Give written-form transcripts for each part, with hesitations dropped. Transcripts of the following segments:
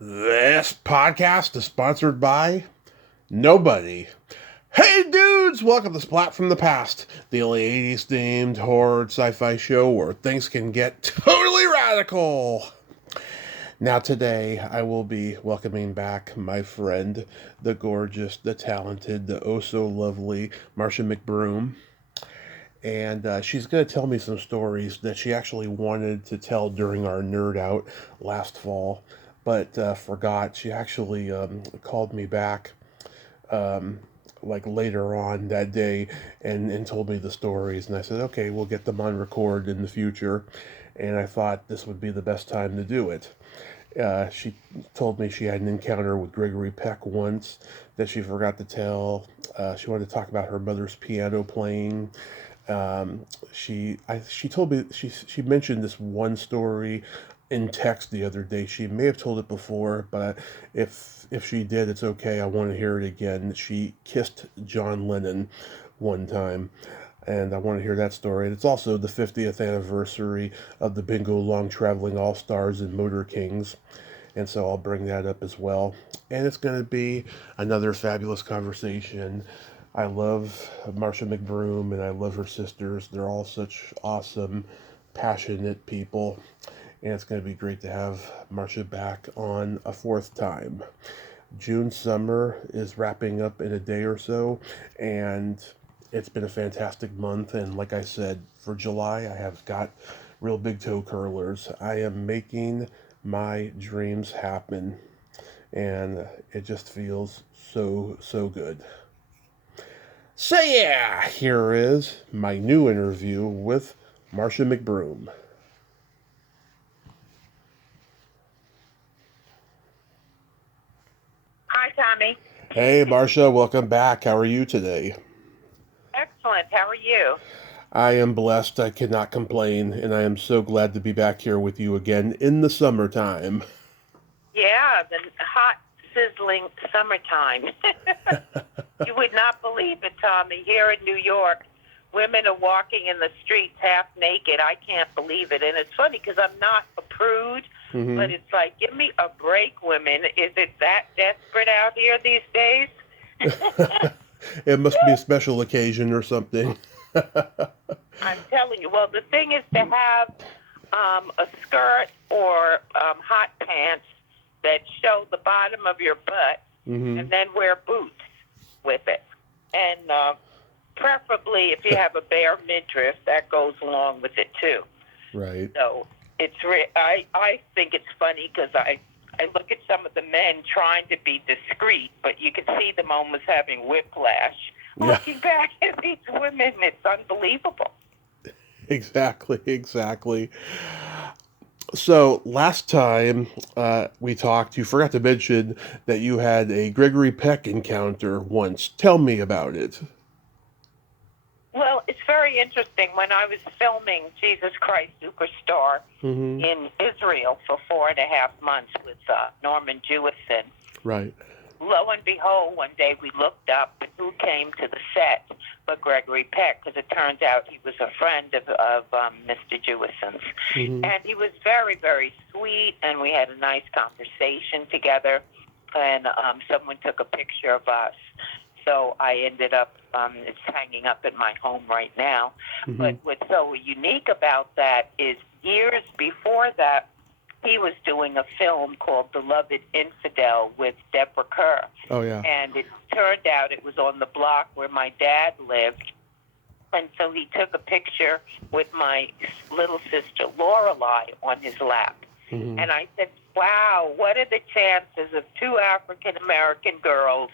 This podcast is sponsored by nobody. Hey dudes, welcome to Splat from the Past, the only 80s themed horror sci-fi show where things can get totally radical. Now today I will be welcoming back my friend, the gorgeous, the talented, the oh so lovely Marcia McBroom. And she's going to tell me some stories that she actually wanted to tell during our nerd out last fall, but forgot. She actually called me back um, like later on that day and told me the stories. And I said, okay, we'll get them on record in the future. And I thought this would be the best time to do it. She told me she had an encounter with Gregory Peck once that she forgot to tell. She wanted to talk about her mother's piano playing. She told me she mentioned this one story in text the other day. She may have told it before, but if she did, it's okay. I want to hear it again. She kissed John Lennon one time, and I want to hear that story. And it's also the 50th anniversary of the Bingo Long Traveling All Stars and Motor Kings, and so I'll bring that up as well. And it's going to be another fabulous conversation. I love Marcia McBroom and I love her sisters. They're all such awesome, passionate people. And it's going to be great to have Marcia back on a fourth time. June summer is wrapping up in a day or so, and it's been a fantastic month. And like I said, for July, I have got real big toe curlers. I am making my dreams happen, and it just feels so good. So yeah, here is my new interview with Marcia McBroom. Hi, Tommy. Hey Marcia, welcome back. How are you today? Excellent. How are you? I am blessed. I cannot complain, and I am so glad to be back here with you again in the summertime. Yeah, the hot, sizzling summertime. You would not believe it, Tommy. Here in New York, women are walking in the streets half naked. I can't believe it. And it's funny because I'm not a prude, but it's like, give me a break, women. Is it that desperate out here these days? It must be a special occasion or something. I'm telling you. Well, the thing is to have a skirt or hot pants that show the bottom of your butt, and then wear boots with it. And preferably, if you have a bare midriff, that goes along with it too. Right. So I think it's funny because I look at some of the men trying to be discreet, but you can see them almost having whiplash. Yeah. Looking back at these women, it's unbelievable. Exactly. So last time we talked, you forgot to mention that you had a Gregory Peck encounter once. Tell me about it. Well, it's very interesting. When I was filming Jesus Christ Superstar in Israel for 4.5 months with Norman Jewison, Right. lo and behold, one day we looked up and who came to the set but Gregory Peck, because it turns out he was a friend of Mr. Jewison's. And he was very, very sweet, and we had a nice conversation together, and someone took a picture of us. So I ended up, it's hanging up in my home right now. But what's so unique about that is years before that, he was doing a film called Beloved Infidel with Deborah Kerr. Oh, yeah. And it turned out it was on the block where my dad lived. And so he took a picture with my little sister Lorelei on his lap. And I said, wow, what are the chances of two African-American girls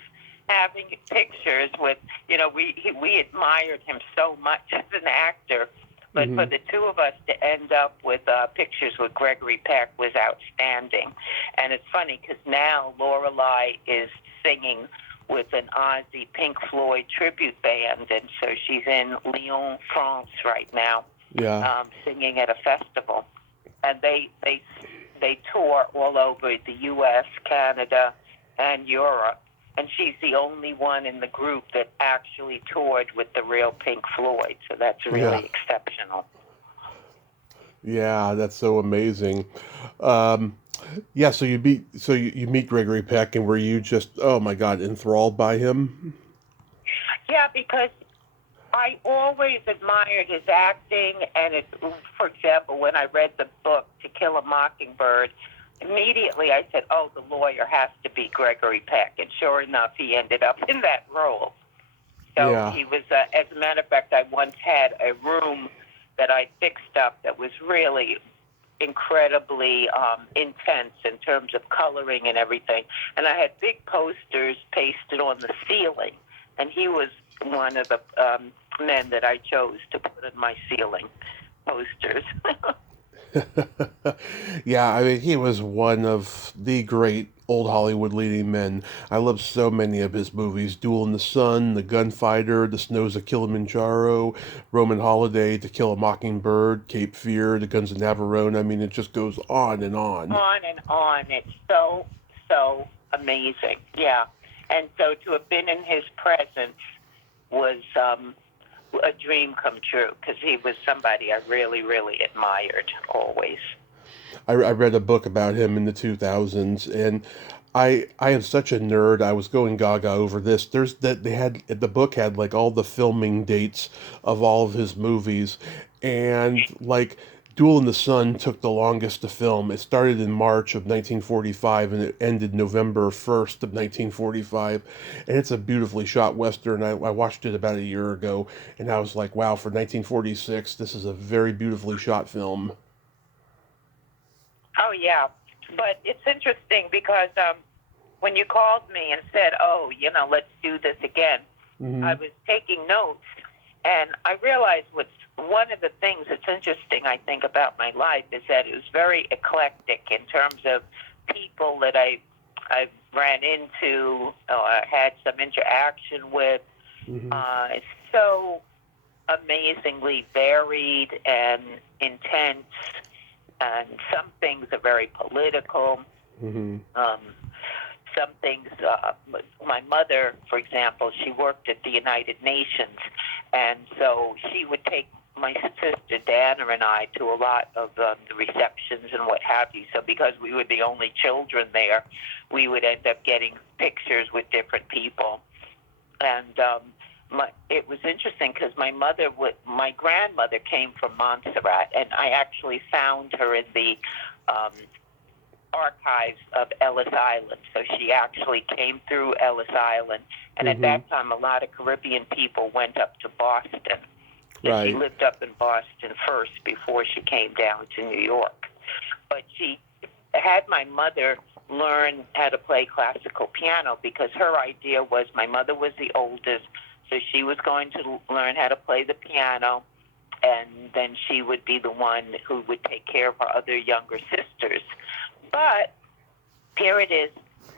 having pictures with, we admired him so much as an actor. But for the two of us to end up with pictures with Gregory Peck was outstanding. And it's funny because now Lorelei is singing with an Aussie Pink Floyd tribute band, and so she's in Lyon, France right now, singing at a festival. And they tour all over the U.S., Canada, and Europe. And she's the only one in the group that actually toured with the real Pink Floyd. So that's really exceptional. Yeah, that's so amazing. Yeah, so you meet Gregory Peck, and were you just, oh my God, enthralled by him? Yeah, because I always admired his acting, and for example, when I read the book To Kill a Mockingbird, immediately I said, "Oh, the lawyer has to be Gregory Peck," and sure enough, he ended up in that role. So Yeah. he was, as a matter of fact, I once had a room that I fixed up that was really incredibly intense in terms of coloring and everything. And I had big posters pasted on the ceiling, and he was one of the men that I chose to put on my ceiling posters. Yeah, I mean, he was one of the great old Hollywood leading men. I love so many of his movies: Duel in the Sun, The Gunfighter, The Snows of Kilimanjaro, Roman Holiday, To Kill a Mockingbird, Cape Fear, The Guns of Navarone. I mean, it just goes on and on. On and on. It's so, so amazing. Yeah. And so to have been in his presence was a dream come true because he was somebody I really, really admired always. I read a book about him in the 2000s, and I am such a nerd. I was going gaga over this. There's that they had the book had like all the filming dates of all of his movies, and like Duel in the Sun took the longest to film. It started in March of 1945 and it ended November 1st of 1945, and it's a beautifully shot western. I watched it about a year ago, and I was like, wow, for 1946, this is a very beautifully shot film. Oh, yeah. But it's interesting because when you called me and said, "Oh, let's do this again," I Hmm. was taking notes, and I realized what's one of the things that's interesting, I think, about my life is that it was very eclectic in terms of people that I ran into, had some interaction with. Hmm. It's so amazingly varied and intense, and some things are very political. Hmm. Um, some things, my mother, for example, she worked at the United Nations, and so she would take my sister Dana and I to a lot of the receptions and what have you. So because we were the only children there, we would end up getting pictures with different people. And it was interesting because my grandmother came from Montserrat, and I actually found her in the um, archives of Ellis Island. So she actually came through Ellis Island. And at Hmm. that time, a lot of Caribbean people went up to Boston. So she Right. lived up in Boston first before she came down to New York. But she had my mother learn how to play classical piano because her idea was my mother was the oldest, so she was going to learn how to play the piano, and then she would be the one who would take care of her other younger sisters. But here it is.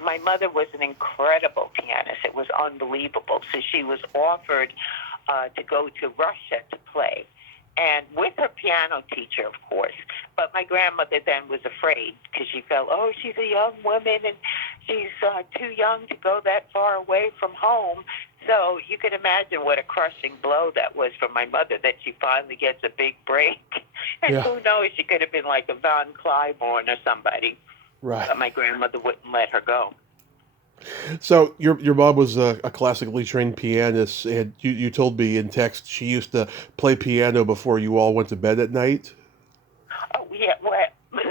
My mother was an incredible pianist. It was unbelievable. So she was offered to go to Russia to play. And with her piano teacher, of course. But my grandmother then was afraid because she felt, oh, she's a young woman and she's too young to go that far away from home. So you can imagine what a crushing blow that was for my mother that she finally gets a big break. And Yeah. who knows, she could have been like a Von Cliburn or somebody. Right. But my grandmother wouldn't let her go. So your mom was a classically trained pianist, and you told me in text she used to play piano before you all went to bed at night. Oh, yeah. Well,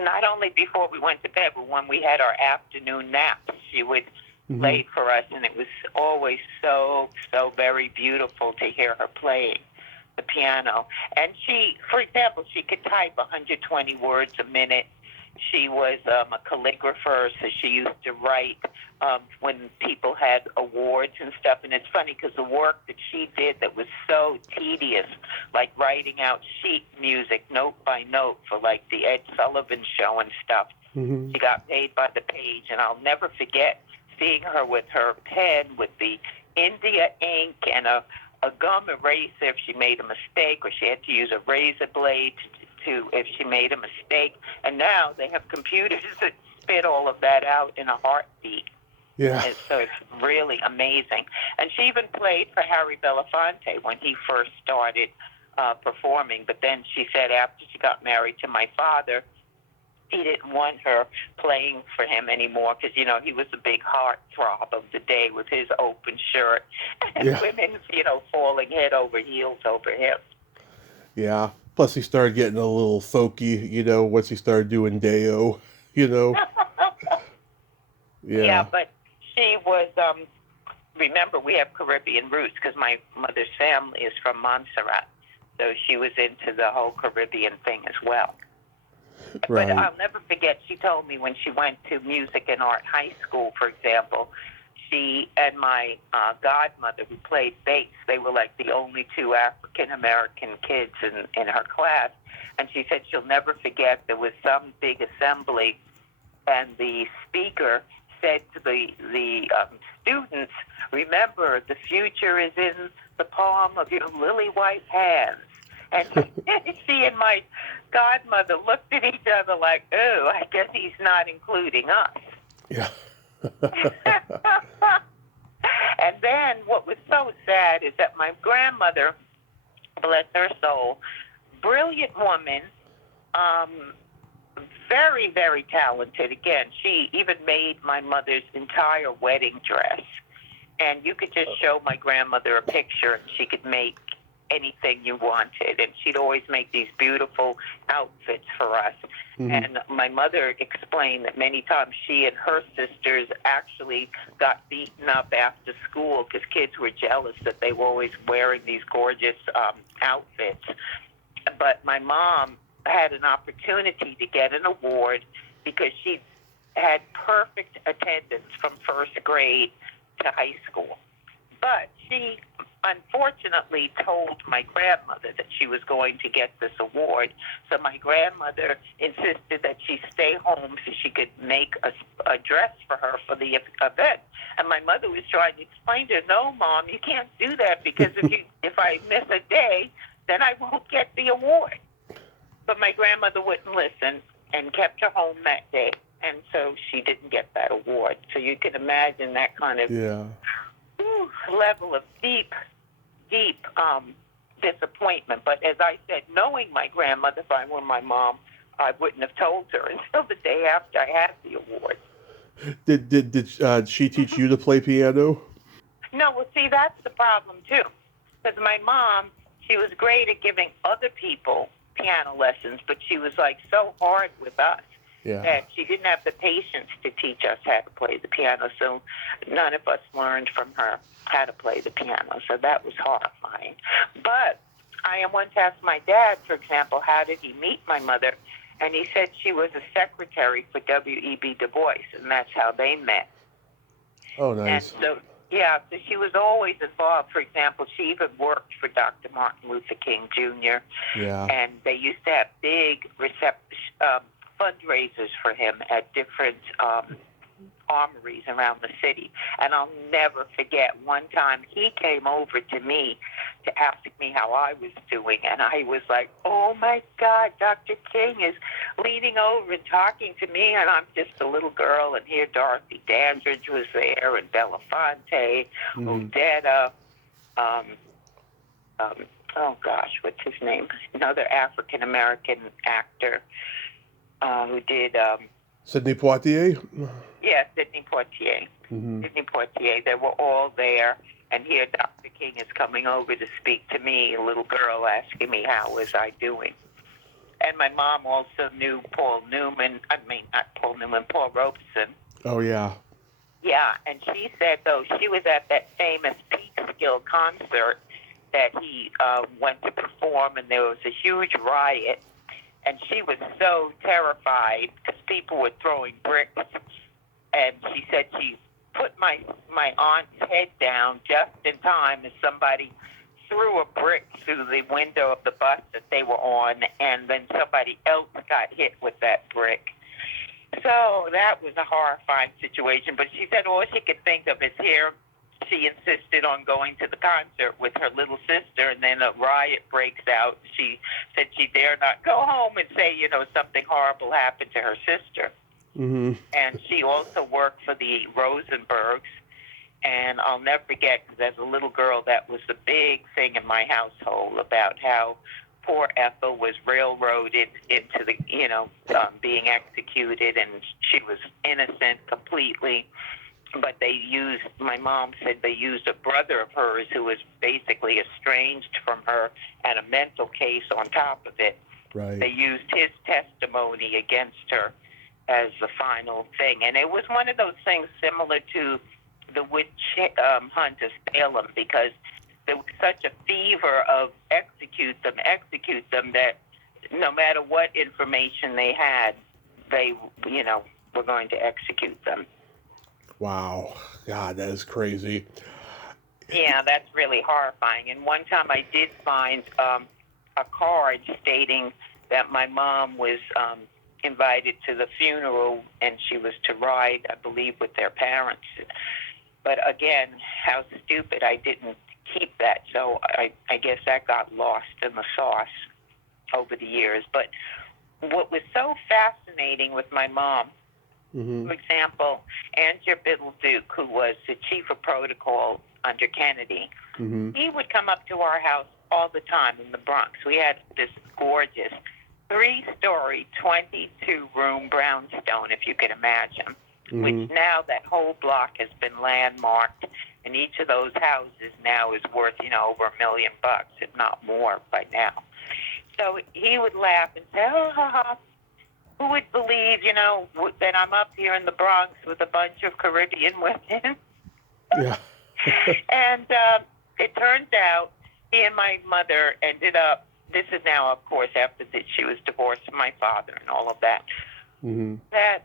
not only before we went to bed, but when we had our afternoon naps, she would Hmm. play for us, and it was always so, so very beautiful to hear her playing the piano. And she, for example, she could type 120 words a minute. She was a calligrapher, so she used to write when people had awards and stuff. And it's funny because the work that she did that was so tedious, like writing out sheet music note by note for like the Ed Sullivan Show and stuff, Hmm. she got paid by the page. And I'll never forget seeing her with her pen with the India ink and a gum eraser if she made a mistake, or she had to use a razor blade to if she made a mistake. And now they have computers that spit all of that out in a heartbeat. Yeah. And so it's really amazing. And she even played for Harry Belafonte when he first started performing. But then she said after she got married to my father, he didn't want her playing for him anymore because, you know, he was a big heartthrob of the day with his open shirt and Yeah. women, you know, falling head over heels over him. Yeah. Plus, he started getting a little folky, you know, once he started doing Deo, you know. Yeah, Yeah. but she was, remember, we have Caribbean roots because my mother's family is from Montserrat. So she was into the whole Caribbean thing as well. But Right. I'll never forget, she told me when she went to music and art high school, for example, she and my godmother, who played bass, they were like the only two African-American kids in her class. And she said she'll never forget there was some big assembly, and the speaker said to the students, remember, the future is in the palm of your lily white hands. And she and my godmother looked at each other like, oh, I guess he's not including us. Yeah. And then what was so sad is that my grandmother, bless her soul, brilliant woman, very, very talented. Again, she even made my mother's entire wedding dress. And you could just show my grandmother a picture and she could make anything you wanted. And she'd always make these beautiful outfits for us. Mm-hmm. And my mother explained that many times she and her sisters actually got beaten up after school because kids were jealous that they were always wearing these gorgeous outfits. But my mom had an opportunity to get an award because she had perfect attendance from first grade to high school. But she unfortunately told my grandmother that she was going to get this award. So my grandmother insisted that she stay home so she could make a dress for her for the event. And my mother was trying to explain to her, no, Mom, you can't do that because if I miss a day, then I won't get the award. But my grandmother wouldn't listen and kept her home that day. And so she didn't get that award. So you can imagine that kind of level of deep disappointment. But as I said, knowing my grandmother, if I were my mom, I wouldn't have told her until the day after I had the award. Did she teach you to play piano? No, well, see, that's the problem, too. Because my mom, she was great at giving other people piano lessons, but she was, like, so hard with us that she didn't have the patience to teach us how to play the piano. So none of us learned from her how to play the piano. So that was horrifying. But I once asked my dad, for example, how did he meet my mother? And he said she was a secretary for W.E.B. Du Bois, and that's how they met. Oh, nice. And so, so she was always involved. For example, she even worked for Dr. Martin Luther King Jr. Yeah. And they used to have big fundraisers for him at different armories around the city. And I'll never forget one time he came over to me to ask me how I was doing. And I was like, oh, my God, Dr. King is leaning over and talking to me. And I'm just a little girl. And here Dorothy Dandridge was there and Belafonte, Odetta, oh, gosh, what's his name? Another African-American actor who did... Sidney Poitier? Yeah, Sidney Poitier. Mm-hmm. Sidney Poitier. They were all there. And here Dr. King is coming over to speak to me, a little girl, asking me how was I doing. And my mom also knew Paul Robeson. Oh, yeah. Yeah, and she said, though, she was at that famous Peekskill concert that he went to perform, and there was a huge riot. And she was so terrified because people were throwing bricks. And she said she put my aunt's head down just in time as somebody threw a brick through the window of the bus that they were on, and then somebody else got hit with that brick. So that was a horrifying situation. But she said all she could think of is here she insisted on going to the concert with her little sister, and then a riot breaks out. She said she dare not go home and say, something horrible happened to her sister. Mm-hmm. And she also worked for the Rosenbergs. And I'll never forget, because as a little girl, that was the big thing in my household about how poor Ethel was railroaded into the, being executed, and she was innocent completely. But my mom said they used a brother of hers who was basically estranged from her and a mental case on top of it. Right. They used his testimony against her as the final thing. And it was one of those things similar to the witch hunt of Salem, because there was such a fever of execute them, that no matter what information they had, they, were going to execute them. Wow. God, that is crazy. Yeah, that's really horrifying. And one time I did find a card stating that my mom was invited to the funeral, and she was to ride, I believe, with their parents. But again, how stupid, I didn't keep that. So I guess that got lost in the sauce over the years. But what was so fascinating with my mom, for example, Andrew Biddle Duke, who was the chief of protocol under Kennedy, he would come up to our house all the time in the Bronx. We had this gorgeous 3-story, 22-room brownstone, if you can imagine, which now that whole block has been landmarked, and each of those houses now is worth, over $1 million, if not more by now. So he would laugh and say, oh, who would believe, that I'm up here in the Bronx with a bunch of Caribbean women? Yeah. And it turns out he and my mother ended up, this is now, of course, after that she was divorced from my father and all of that, that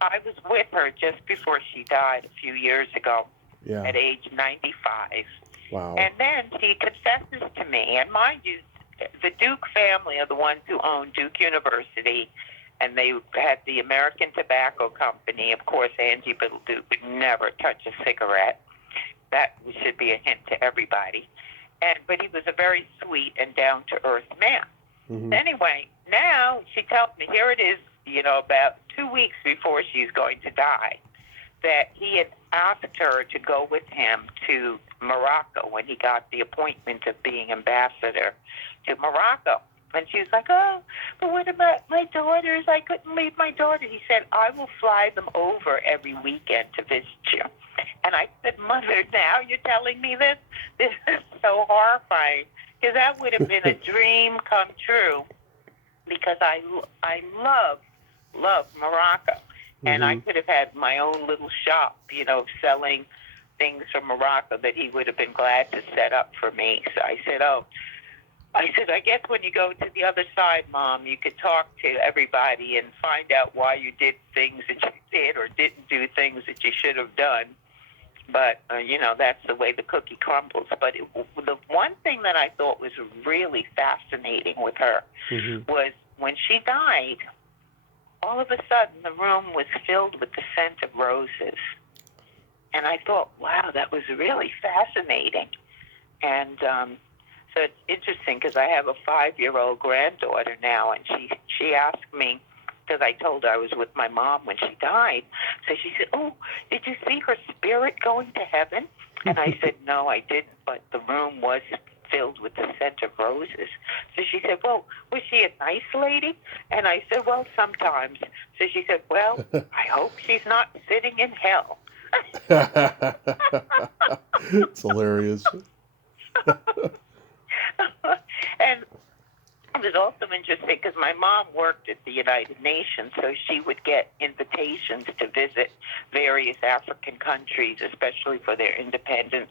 I was with her just before she died a few years ago at age 95. Wow. And then she confesses to me, and mind you, the Duke family are the ones who owned Duke University, and they had the American Tobacco Company. Of course, Angie Biddle Duke would never touch a cigarette. That should be a hint to everybody. But he was a very sweet and down-to-earth man. Anyway, now she tells me, here it is, about 2 weeks before she's going to die, that he had asked her to go with him to Morocco when he got the appointment of being ambassador to Morocco. And she was like, oh, but what about my daughters? I couldn't leave my daughter. He said, I will fly them over every weekend to visit you. And I said, Mother, now you're telling me this? This is so horrifying, because that would have been a dream come true, because I love Morocco. And I could have had my own little shop, selling things from Morocco that he would have been glad to set up for me. So I said, I guess when you go to the other side, Mom, you could talk to everybody and find out why you did things that you did or didn't do things that you should have done. But, that's the way the cookie crumbles. But the one thing that I thought was really fascinating with her was when she died, all of a sudden the room was filled with the scent of roses. And I thought, wow, that was really fascinating. And so it's interesting, because I have a 5-year-old granddaughter now, and she asked me, because I told her I was with my mom when she died. So she said, oh, did you see her spirit going to heaven? And I said, no, I didn't, but the room was filled with the scent of roses. So she said, well, was she a nice lady? And I said, well, sometimes. So she said, well, I hope she's not sitting in hell. It's hilarious. And it was also interesting because my mom worked at the United Nations, so she would get invitations to visit various African countries, especially for their independence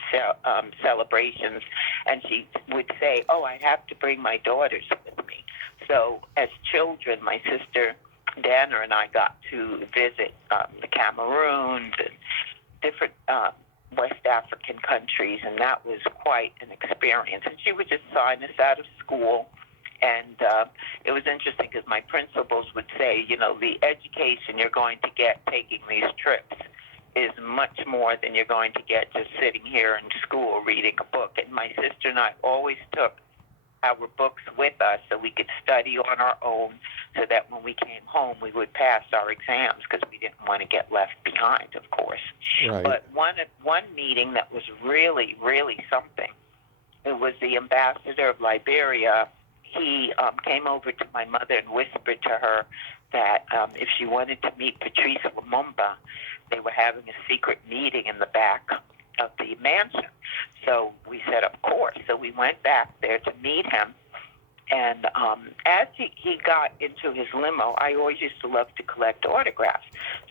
celebrations. And she would say, oh, I have to bring my daughters with me. So as children, my sister Dana and I got to visit the Cameroons and different West African countries, and that was quite an experience. And she would just sign us out of school. And it was interesting because my principals would say, the education you're going to get taking these trips is much more than you're going to get just sitting here in school reading a book. And my sister and I always took our books with us so we could study on our own, so that when we came home we would pass our exams, because we didn't want to get left behind, of course. Right. But one meeting that was really, really something it was the ambassador of Liberia. He came over to my mother and whispered to her that if she wanted to meet Patrice Lumumba, they were having a secret meeting in the back of the mansion. So we said, of course. So we went back there to meet him. And as he got into his limo, I always used to love to collect autographs.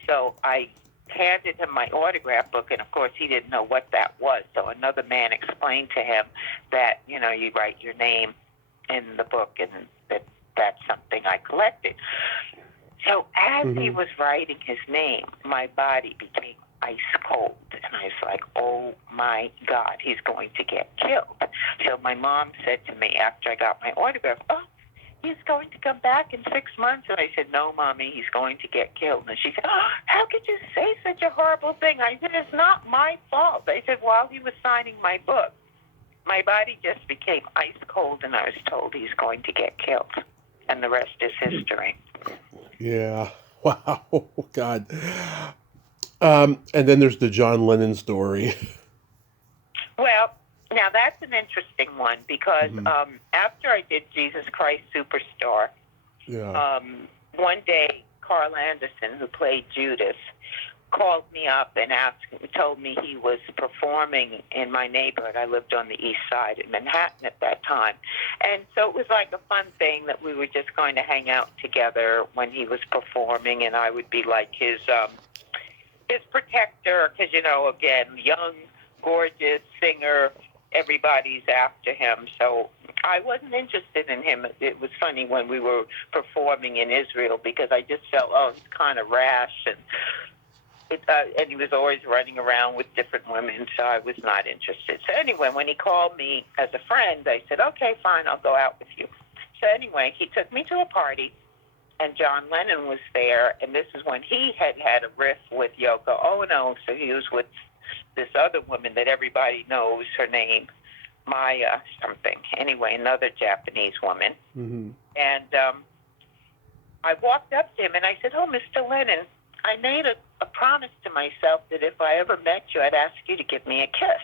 So I handed him my autograph book, and of course he didn't know what that was. So another man explained to him that, you know, you write your name in the book, and that's something I collected. So as he was writing his name, my body became ice cold. And I was like, oh my God, he's going to get killed. So my mom said to me after I got my autograph, oh, he's going to come back in 6 months. And I said, no, Mommy, he's going to get killed. And she said, oh, how could you say such a horrible thing? I said, it's not my fault. I said, while he was signing my book, my body just became ice cold, and I was told he's going to get killed. And the rest is history. Yeah. Wow. God. And then there's the John Lennon story. Well, now that's an interesting one because after I did Jesus Christ Superstar, one day Carl Anderson, who played Judas, called me up and told me he was performing in my neighborhood. I lived on the east side in Manhattan at that time. And so it was like a fun thing that we were just going to hang out together when he was performing, and I would be like his protector because, you know, again, young, gorgeous singer, everybody's after him. So I wasn't interested in him. It was funny when we were performing in Israel because I just felt, oh, he's kind of rash, and he was always running around with different women, so I was not interested. So anyway, when he called me as a friend, I said, okay, fine, I'll go out with you. So anyway, he took me to a party, and John Lennon was there, and this is when he had a riff with Yoko Ono, so he was with this other woman that everybody knows, her name, Maya something. Anyway, another Japanese woman. Mm-hmm. And I walked up to him, and I said, oh, Mr. Lennon, I made a promise to myself that if I ever met you, I'd ask you to give me a kiss.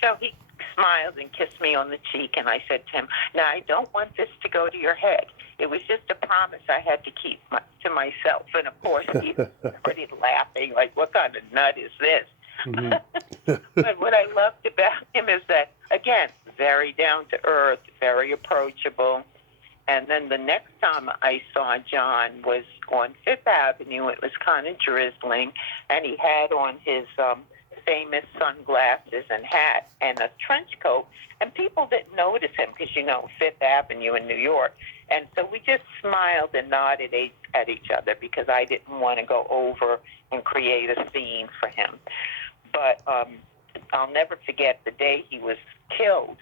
So he smiled and kissed me on the cheek, and I said to him, now, I don't want this to go to your head. It was just a promise I had to keep to myself. And, of course, he started laughing, like, what kind of nut is this? Mm-hmm. But what I loved about him is that, again, very down-to-earth, very approachable. And then the next time I saw John was on Fifth Avenue. It was kind of drizzling, and he had on his famous sunglasses and hat and a trench coat, and people didn't notice him because, you know, Fifth Avenue in New York. And so we just smiled and nodded at each other because I didn't want to go over and create a scene for him. But I'll never forget the day he was killed.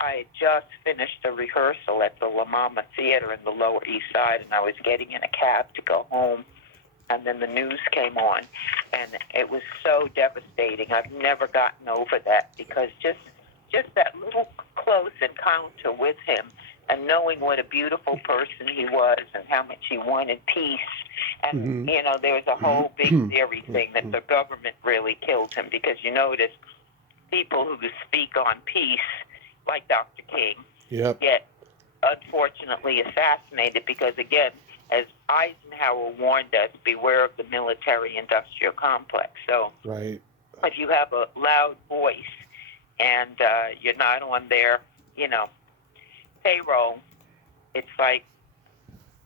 I had just finished a rehearsal at the La Mama Theater in the Lower East Side, and I was getting in a cab to go home, and then the news came on, and it was so devastating. I've never gotten over that because just that little close encounter with him and knowing what a beautiful person he was and how much he wanted peace. And, you know, there was a whole big theory thing that the government really killed him because you notice people who speak on peace, like Dr. King, get unfortunately assassinated because, again, as Eisenhower warned us, beware of the military-industrial complex. So if you have a loud voice and you're not on their, you know, payroll, it's like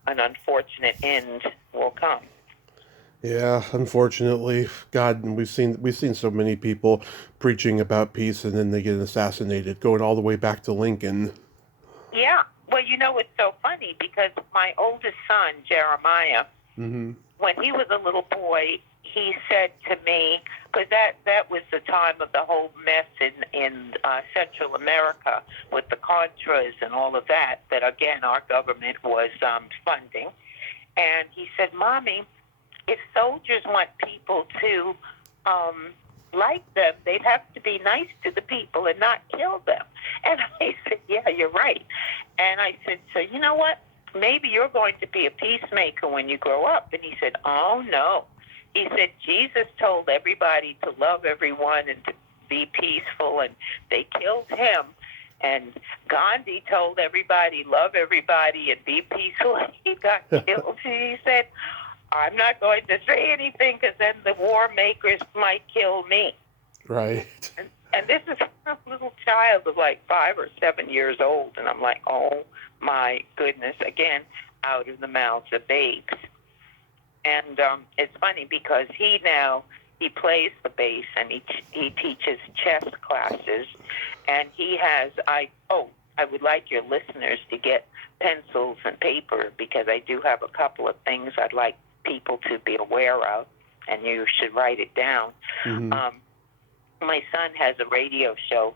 an unfortunate end will come. Yeah, unfortunately, God, and we've seen so many people preaching about peace and then they get assassinated, going all the way back to Lincoln. Yeah, well, you know, it's so funny because my oldest son, Jeremiah, when he was a little boy, he said to me, because that was the time of the whole mess in Central America with the Contras and all of that, again, our government was funding. And he said, Mommy, if soldiers want people to like them, they'd have to be nice to the people and not kill them. And I said, yeah, you're right. And I said, so you know what? Maybe you're going to be a peacemaker when you grow up. And he said, oh, no. He said, Jesus told everybody to love everyone and to be peaceful, and they killed him. And Gandhi told everybody, love everybody, and be peaceful. He got killed. He said, I'm not going to say anything because then the war makers might kill me. Right. And this is a little child of like 5 or 7 years old. And I'm like, oh, my goodness. Again, out of the mouths of babes. And it's funny because he plays the bass and he teaches chess classes. And he has, I would like your listeners to get pencils and paper because I do have a couple of things I'd like people to be aware of, and you should write it down. Mm-hmm. My son has a radio show,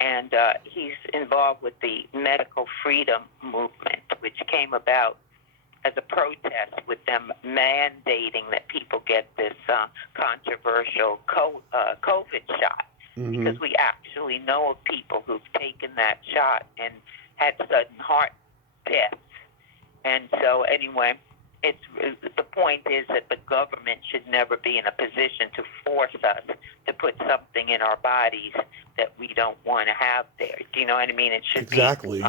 and he's involved with the medical freedom movement, which came about as a protest with them mandating that people get this controversial COVID shot. Mm-hmm. Because we actually know of people who've taken that shot and had sudden heart deaths. And so anyway, the point is that the government should never be in a position to force us to put something in our bodies that we don't want to have there. Do you know what I mean? It should Exactly. be,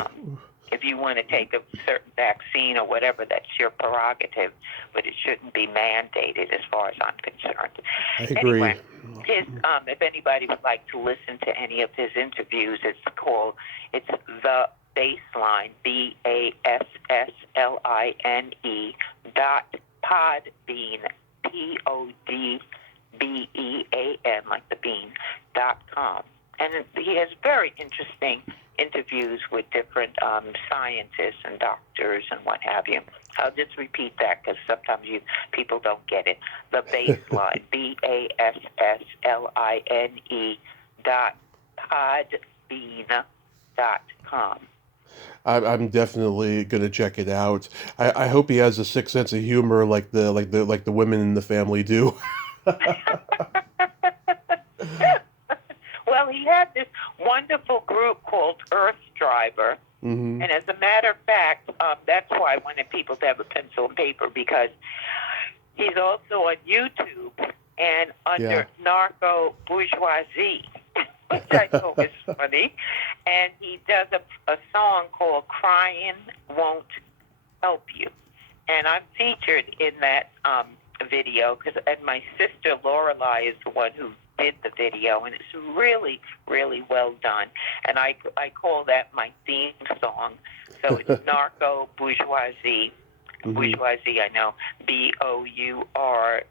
if you want to take a certain vaccine or whatever, that's your prerogative, but it shouldn't be mandated as far as I'm concerned. I agree. Anyway, if anybody would like to listen to any of his interviews, it's The Bassline, BASSLINE .podbean, like the bean.com. And he has very interesting interviews with different scientists and doctors and what have you. I'll just repeat that because sometimes people don't get it. The Bassline, BASSLINE.podbean.com. I'm definitely gonna check it out. I hope he has a sick sense of humor like the women in the family do. Well, he had this wonderful group called Earth Driver. Mm-hmm. And as a matter of fact, that's why I wanted people to have a pencil and paper, because he's also on YouTube and under Narco Bourgeoisie, which I thought was funny. And he does a song called Crying Won't Help You. And I'm featured in that video, and my sister Lorelei is the one who did the video, and it's really, really well done. And I call that my theme song. So it's Narco Bourgeoisie. Mm-hmm. Bourgeoisie, I know. BOURGEOIS.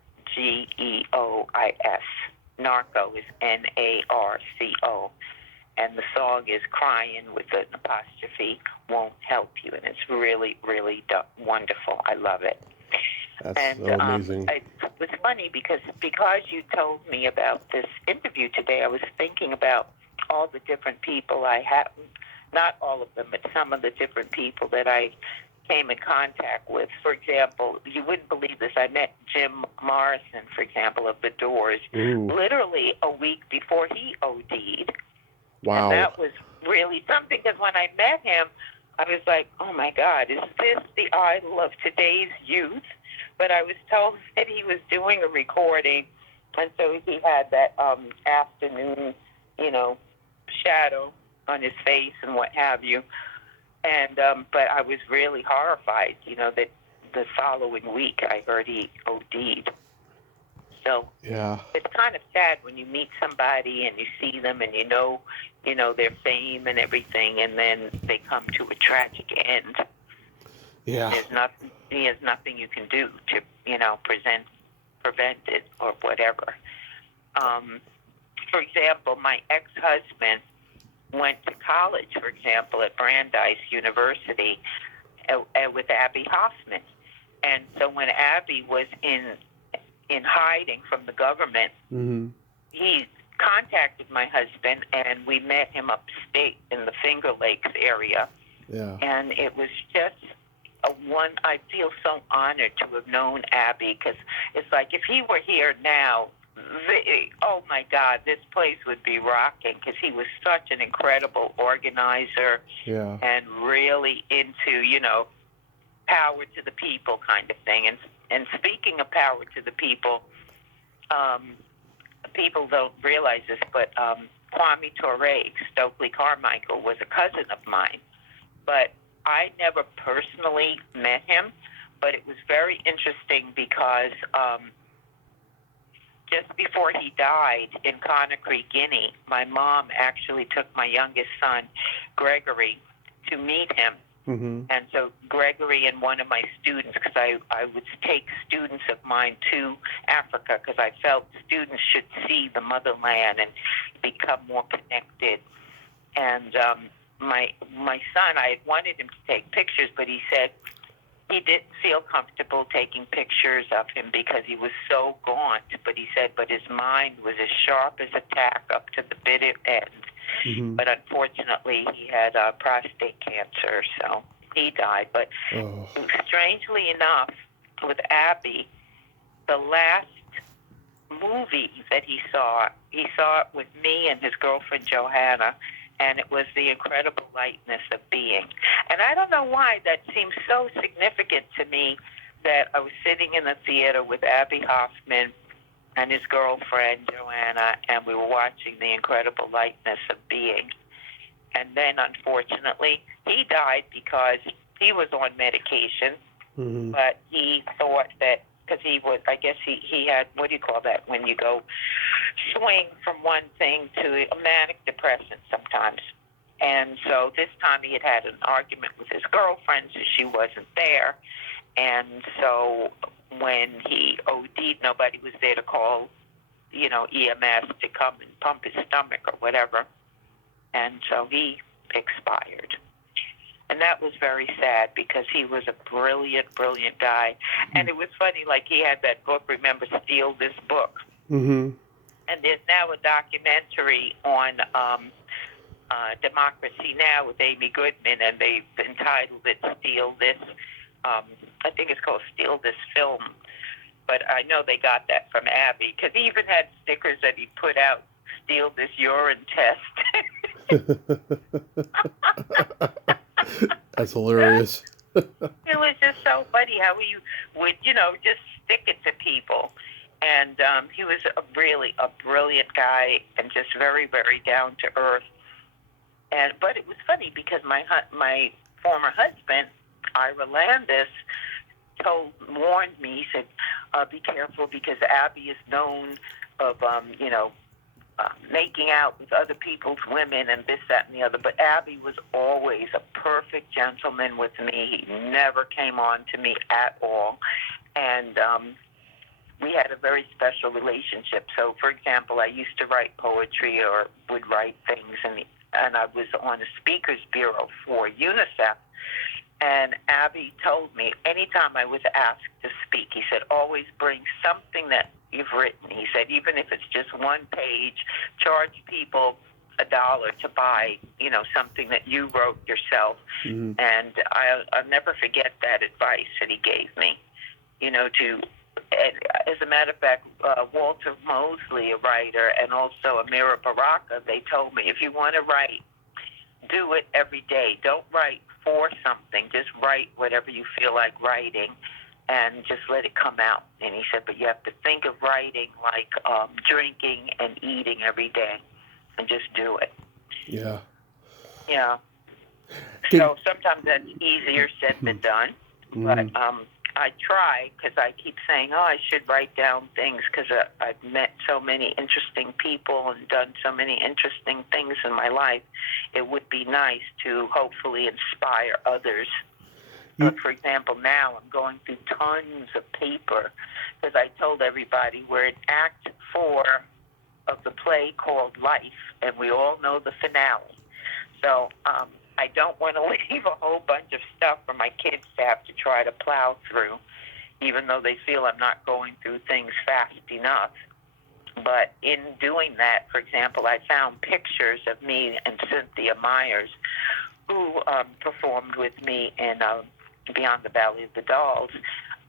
Narco is NARCO. And the song is Crying with an apostrophe, Won't Help You. And it's really, really wonderful. I love it. That's so amazing. It was funny because you told me about this interview today, I was thinking about all the different people I have, not all of them, but some of the different people that I came in contact with. For example, you wouldn't believe this, I met Jim Morrison, for example, of The Doors, literally a week before he OD'd. Wow. And that was really something, because when I met him, I was like, oh my God, is this the idol of today's youth? But I was told that he was doing a recording, and so he had that afternoon, shadow on his face and what have you. And but I was really horrified, that the following week I heard he OD'd. So it's kind of sad when you meet somebody and you see them and you know their fame and everything, and then they come to a tragic end. Yeah. There's nothing you can do to, prevent it or whatever. For example, my ex-husband went to college, for example, at Brandeis University with Abby Hoffman. And so when Abby was in hiding from the government, he contacted my husband, and we met him upstate in the Finger Lakes area. Yeah. And it was just I feel so honored to have known Abby, because it's like if he were here now, oh my God, this place would be rocking, because he was such an incredible organizer and really into, power to the people kind of thing. And speaking of power to the people, people don't realize this, but Kwame Ture, Stokely Carmichael, was a cousin of mine. But I never personally met him. But it was very interesting because just before he died in Conakry, Guinea, my mom actually took my youngest son, Gregory, to meet him. Mm-hmm. And so Gregory and one of my students, because I would take students of mine to Africa because I felt students should see the motherland and become more connected. And my son, I had wanted him to take pictures, but he said he didn't feel comfortable taking pictures of him because he was so gaunt. But he said, but his mind was as sharp as a tack up to the bitter end. Mm-hmm. But unfortunately, he had prostate cancer, so he died. But strangely enough, with Abby, the last movie that he saw it with me and his girlfriend Johanna, and it was The Incredible Lightness of Being. And I don't know why that seems so significant to me that I was sitting in the theater with Abby Hoffman and his girlfriend, Joanna, and we were watching The Incredible Lightness of Being. And then, unfortunately, he died because he was on medication, Mm-hmm. but he thought that, because he was, I guess he had, what do you call that, when you go swing from one thing to a manic depressant sometimes. And so this time he had an argument with his girlfriend, so she wasn't there. And so when he OD'd, nobody was there to call, EMS to come and pump his stomach or whatever. And so he expired. And that was very sad because he was a brilliant, brilliant guy. And it was funny, like he had that book, remember, Steal This Book. Mm-hmm. And there's now a documentary on Democracy Now! With Amy Goodman, and they've entitled it Steal This. I think it's called Steal This Film. But I know they got that from Abby, because he even had stickers that he put out, Steal This Urine Test. That's hilarious. It was just so funny how he would, just stick it to people. And he was really a brilliant guy and just very, very down to earth. But it was funny because my former husband, Ira Landis, warned me. He said, "Be careful because Abby is known of, making out with other people's women and this, that, and the other. But Abby was always a perfect gentleman with me. He never came on to me at all, and we had a very special relationship. So, for example, I used to write poetry or would write things, and I was on a speakers bureau for UNICEF. And Abby told me anytime I was asked to speak, he said, always bring something that you've written. He said, even if it's just one page, charge people $1 to buy, something that you wrote yourself. Mm-hmm. And I'll never forget that advice that he gave me, as a matter of fact, Walter Mosley, a writer, and also Amira Baraka, they told me, if you want to write, do it every day. Don't write for something. Just write whatever you feel like writing and just let it come out. And he said, but you have to think of writing like drinking and eating every day and just do it. Yeah. Yeah. So sometimes that's easier said than done. Mm-hmm. But I try because I keep saying, I should write down things because I've met so many interesting people and done so many interesting things in my life. It would be nice to hopefully inspire others. But for example, now I'm going through tons of paper because I told everybody we're in Act 4 of the play called Life, and we all know the finale. So I don't want to leave a whole bunch of stuff for my kids to have to try to plow through, even though they feel I'm not going through things fast enough. But in doing that, for example, I found pictures of me and Cynthia Myers, who performed with me in Beyond the Valley of the Dolls.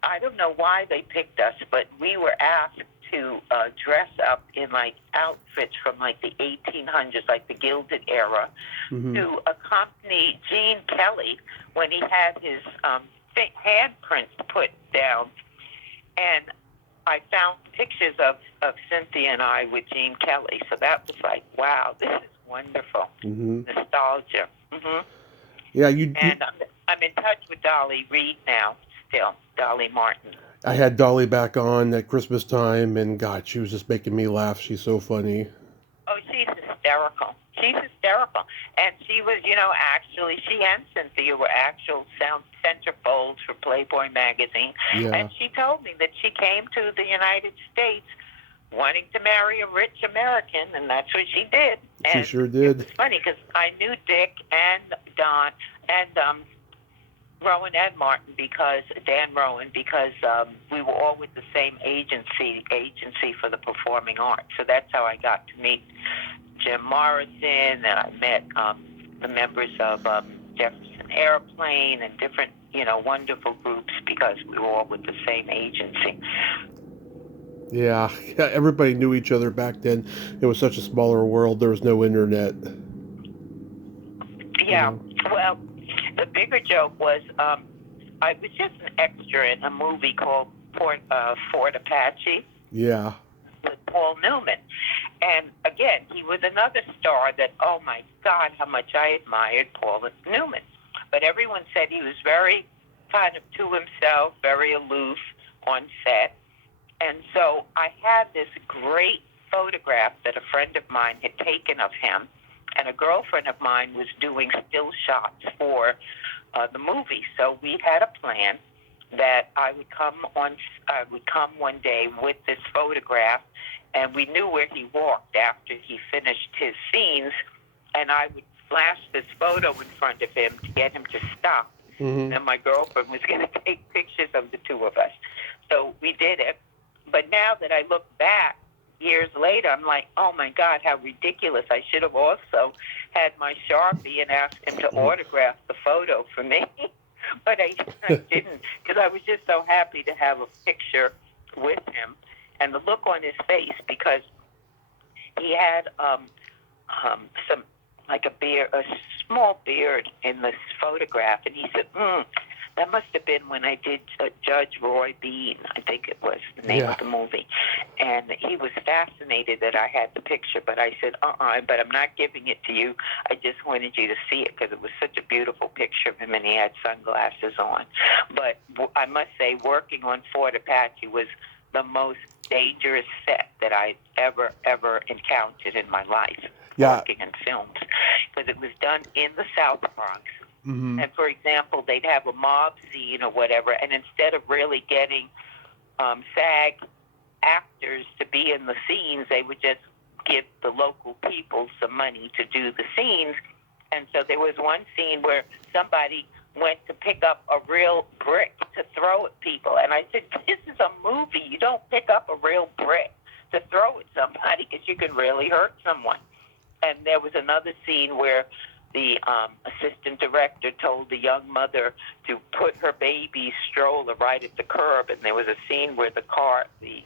I don't know why they picked us, but we were asked to dress up in like outfits from like the 1800s, like the Gilded Era, mm-hmm. to accompany Gene Kelly when he had his handprints put down. And I found pictures of Cynthia and I with Gene Kelly. So that was like, wow, this is wonderful. Nostalgia. Yeah, And I'm in touch with Dolly Reed now, still, Dolly Martin. I had Dolly back on at Christmas time, and God, she was just making me laugh. She's so funny. Oh, she's hysterical. She's hysterical. And she was, actually, she and Cynthia were actual centerfolds for Playboy magazine. Yeah. And she told me that she came to the United States wanting to marry a rich American, and that's what she did. She And sure did. It's funny because I knew Dick and Don and Rowan and Martin Dan Rowan, because we were all with the same agency for the performing arts. So that's how I got to meet Jim Morrison, and I met the members of Jefferson Airplane and different, wonderful groups, because we were all with the same agency. Yeah, everybody knew each other back then. It was such a smaller world. There was no internet. Yeah, well, the bigger joke was I was just an extra in a movie called Fort Apache. Yeah. With Paul Newman. And again, he was another star that, oh my God, how much I admired Paul Newman. But everyone said he was very kind of to himself, very aloof on set. And so I had this great photograph that a friend of mine had taken of him, and a girlfriend of mine was doing still shots for the movie. So we had a plan that I would come one day with this photograph, and we knew where he walked after he finished his scenes, and I would flash this photo in front of him to get him to stop. And my girlfriend was going to take pictures of the two of us. So we did it. But now that I look back years later, I'm like, oh my God, how ridiculous. I should have also had my Sharpie and asked him to autograph the photo for me. But I didn't, because I was just so happy to have a picture with him. And the look on his face, because he had some, like a small beard in this photograph. And he said, that must have been when I did Judge Roy Bean, I think it was the name of the movie. And he was fascinated that I had the picture, but I said, but I'm not giving it to you. I just wanted you to see it because it was such a beautiful picture of him, and he had sunglasses on. But I must say, working on Fort Apache was the most dangerous set that I ever encountered in my life, working in films, because it was done in the South Bronx. And for example, they'd have a mob scene or whatever, and instead of really getting SAG actors to be in the scenes, they would just give the local people some money to do the scenes. And so there was one scene where somebody went to pick up a real brick to throw at people, and I said, this is a movie. You don't pick up a real brick to throw at somebody because you can really hurt someone. And there was another scene where the assistant director told the young mother to put her baby's stroller right at the curb, and there was a scene where the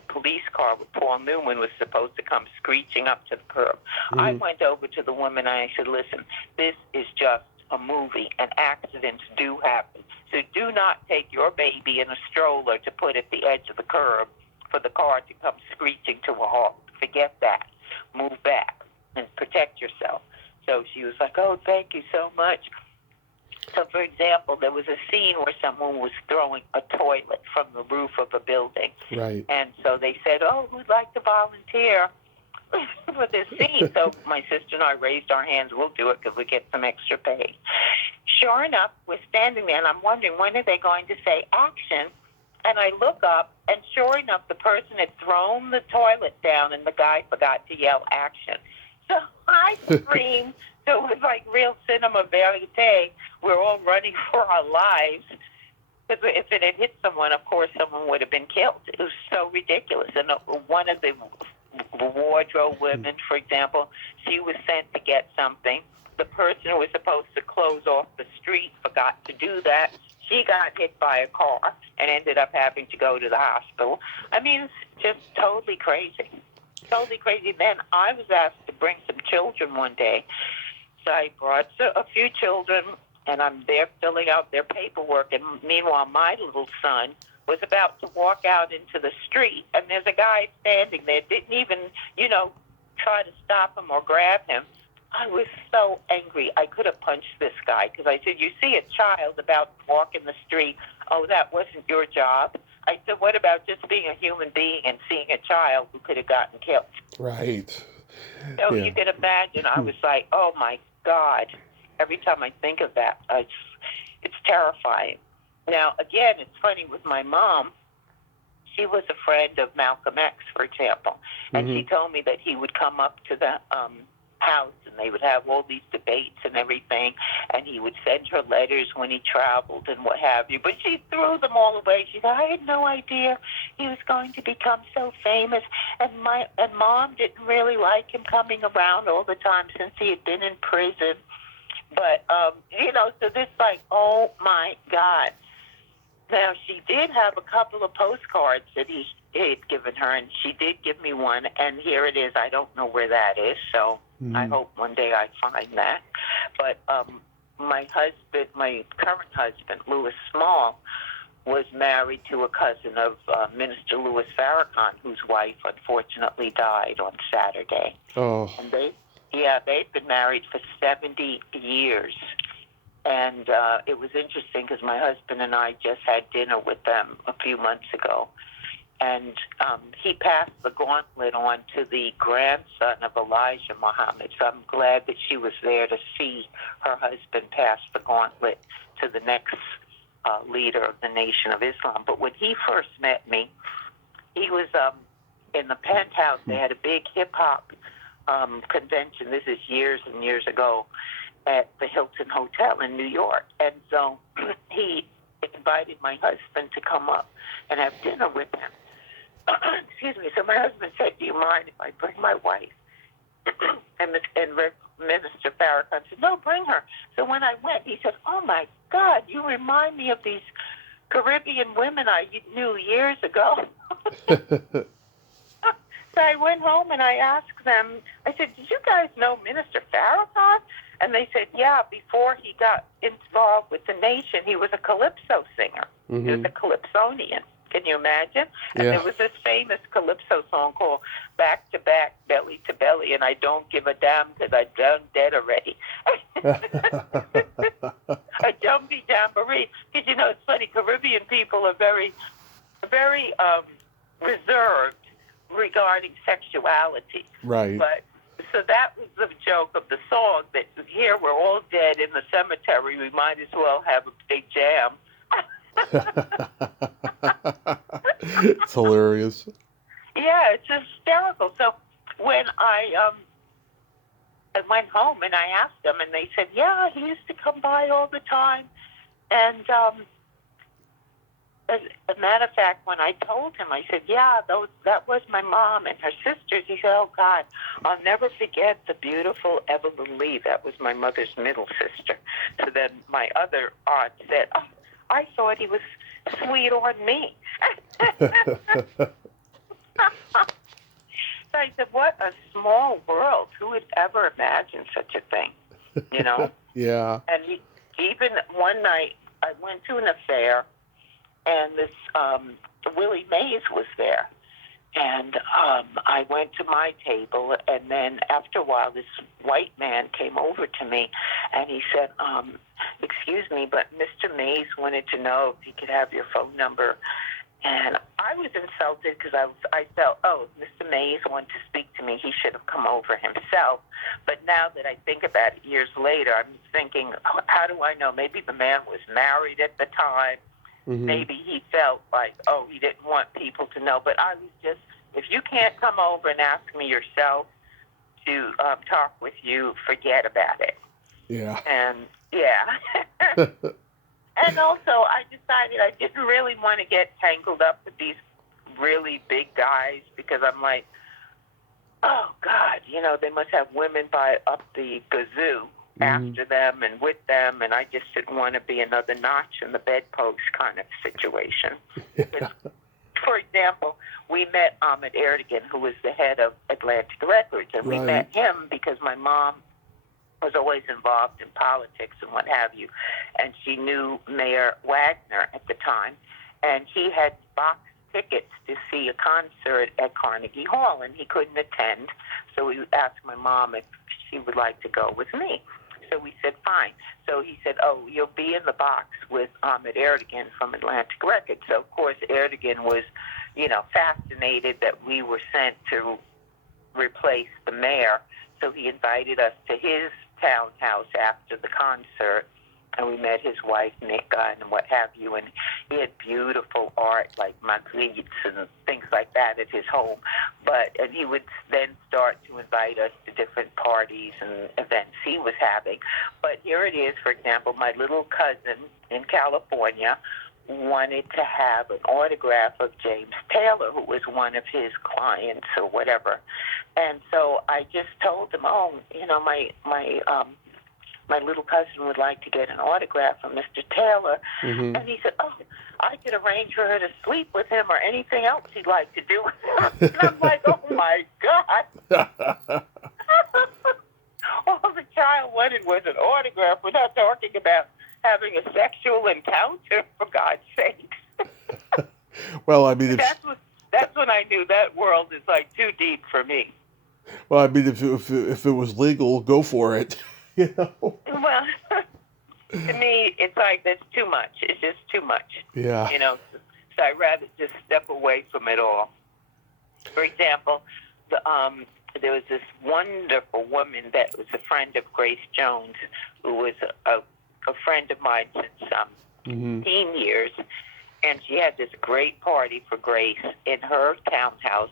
police car with Paul Newman was supposed to come screeching up to the curb. I went over to the woman and I said, listen, this is just a movie, and accidents do happen. So do not take your baby in a stroller to put at the edge of the curb for the car to come screeching to a halt. Forget that. Move back and protect yourself. So she was like, oh, thank you so much. So, for example, there was a scene where someone was throwing a toilet from the roof of a building. Right. And so they said, oh, who'd like to volunteer for this scene? So my sister and I raised our hands. We'll do it because we get some extra pay. Sure enough, we're standing there, and I'm wondering, when are they going to say action? And I look up, and sure enough, the person had thrown the toilet down, and the guy forgot to yell action. So I screamed. So it was like real cinema verite. We're all running for our lives. Because if it had hit someone, of course, someone would have been killed. It was so ridiculous. And one of the wardrobe women, for example, she was sent to get something. The person who was supposed to close off the street forgot to do that. She got hit by a car and ended up having to go to the hospital. I mean, it's just totally crazy. Totally crazy. Then I was asked to bring some children one day. So I brought a few children, and I'm there filling out their paperwork. And meanwhile, my little son was about to walk out into the street, and there's a guy standing there, didn't even, try to stop him or grab him. I was so angry. I could have punched this guy because I said, you see a child about to walk in the street. Oh, that wasn't your job. I said, what about just being a human being and seeing a child who could have gotten killed? Right. So Yeah. you can imagine, I was like, oh, my God. Every time I think of that, it's terrifying. Now, again, it's funny with my mom. She was a friend of Malcolm X, for example, and she told me that he would come up to the house and they would have all these debates and everything, and he would send her letters when he traveled and what have you. But she threw them all away. She said, I had no idea he was going to become so famous, and Mom didn't really like him coming around all the time since he had been in prison. But, so this like, oh, my God. Now, she did have a couple of postcards that he had given her, and she did give me one, and here it is. I don't know where that is, so I hope one day I find that. But my current husband, Louis Small, was married to a cousin of Minister Louis Farrakhan, whose wife unfortunately died on Saturday. Oh. And they've been married for 70 years. And it was interesting because my husband and I just had dinner with them a few months ago. And he passed the gauntlet on to the grandson of Elijah Muhammad. So I'm glad that she was there to see her husband pass the gauntlet to the next leader of the Nation of Islam. But when he first met me, he was in the penthouse. They had a big hip-hop convention. This is years and years ago, at the Hilton Hotel in New York. And so he invited my husband to come up and have dinner with him. Excuse me. So my husband said, do you mind if I bring my wife? and Minister Farrakhan said, no, bring her. So when I went, he said, oh, my God, you remind me of these Caribbean women I knew years ago. So I went home and I asked them, I said, did you guys know Minister Farrakhan? And they said, yeah, before he got involved with the Nation, he was a calypso singer. He was a calypsonian. Can you imagine? And there was this famous calypso song called Back to Back, Belly to Belly, and I don't give a damn because I'm done dead already. A jumpy jamboree. Because, it's funny, Caribbean people are very, very reserved regarding sexuality. Right. But so that was the joke of the song, that here we're all dead in the cemetery. We might as well have a big jam. It's hilarious. Yeah, it's hysterical. So when I went home and I asked them, and they said, yeah, he used to come by all the time. And as a matter of fact, when I told him, I said, yeah, that was my mom and her sisters. He said, oh, God, I'll never forget the beautiful Evelyn Lee. That was my mother's middle sister. So then my other aunt said, oh, I thought he was sweet on me. So I said, what a small world. Who would ever imagine such a thing, Yeah. And even one night, I went to an affair, and this Willie Mays was there. And I went to my table, and then after a while, this white man came over to me, and he said, excuse me, but Mr. Mays wanted to know if he could have your phone number. And I was insulted because I felt, oh, Mr. Mays wanted to speak to me. He should have come over himself. But now that I think about it years later, I'm thinking, how do I know? Maybe the man was married at the time. Maybe he felt like, oh, he didn't want people to know. But I was just, if you can't come over and ask me yourself to talk with you, forget about it. Yeah. And, yeah. And also, I decided I didn't really want to get tangled up with these really big guys because I'm like, oh, God, they must have women up the gazoo after them and with them, and I just didn't want to be another notch in the bedpost kind of situation. Yeah. For example, we met Ahmed Erdogan, who was the head of Atlantic Records, and we met him because my mom was always involved in politics and what have you, and she knew Mayor Wagner at the time, and he had box tickets to see a concert at Carnegie Hall, and he couldn't attend, so he asked my mom if she would like to go with me. So we said, fine. So he said, oh, you'll be in the box with Ahmet Erdogan from Atlantic Records. So, of course, Erdogan was, fascinated that we were sent to replace the mayor. So he invited us to his townhouse after the concert, and we met his wife, Nika, and what have you. And he had beautiful art like Magrittes and things like that at his home. And he would then start to invite us to different parties and events he was having. But here it is, for example, my little cousin in California wanted to have an autograph of James Taylor, who was one of his clients or whatever. And so I just told him, my little cousin would like to get an autograph from Mr. Taylor. Mm-hmm. And he said, oh, I could arrange for her to sleep with him or anything else he'd like to do. And I'm like, oh, my God. All the child wanted was an autograph. We're not talking about having a sexual encounter, for God's sakes. Well, I mean, that's when I knew that world is like too deep for me. Well, I mean, if it was legal, go for it. Well, to me, it's like that's too much. It's just too much. Yeah. So I'd rather just step away from it all. For example, there was this wonderful woman that was a friend of Grace Jones, who was a friend of mine since teen years, and she had this great party for Grace in her townhouse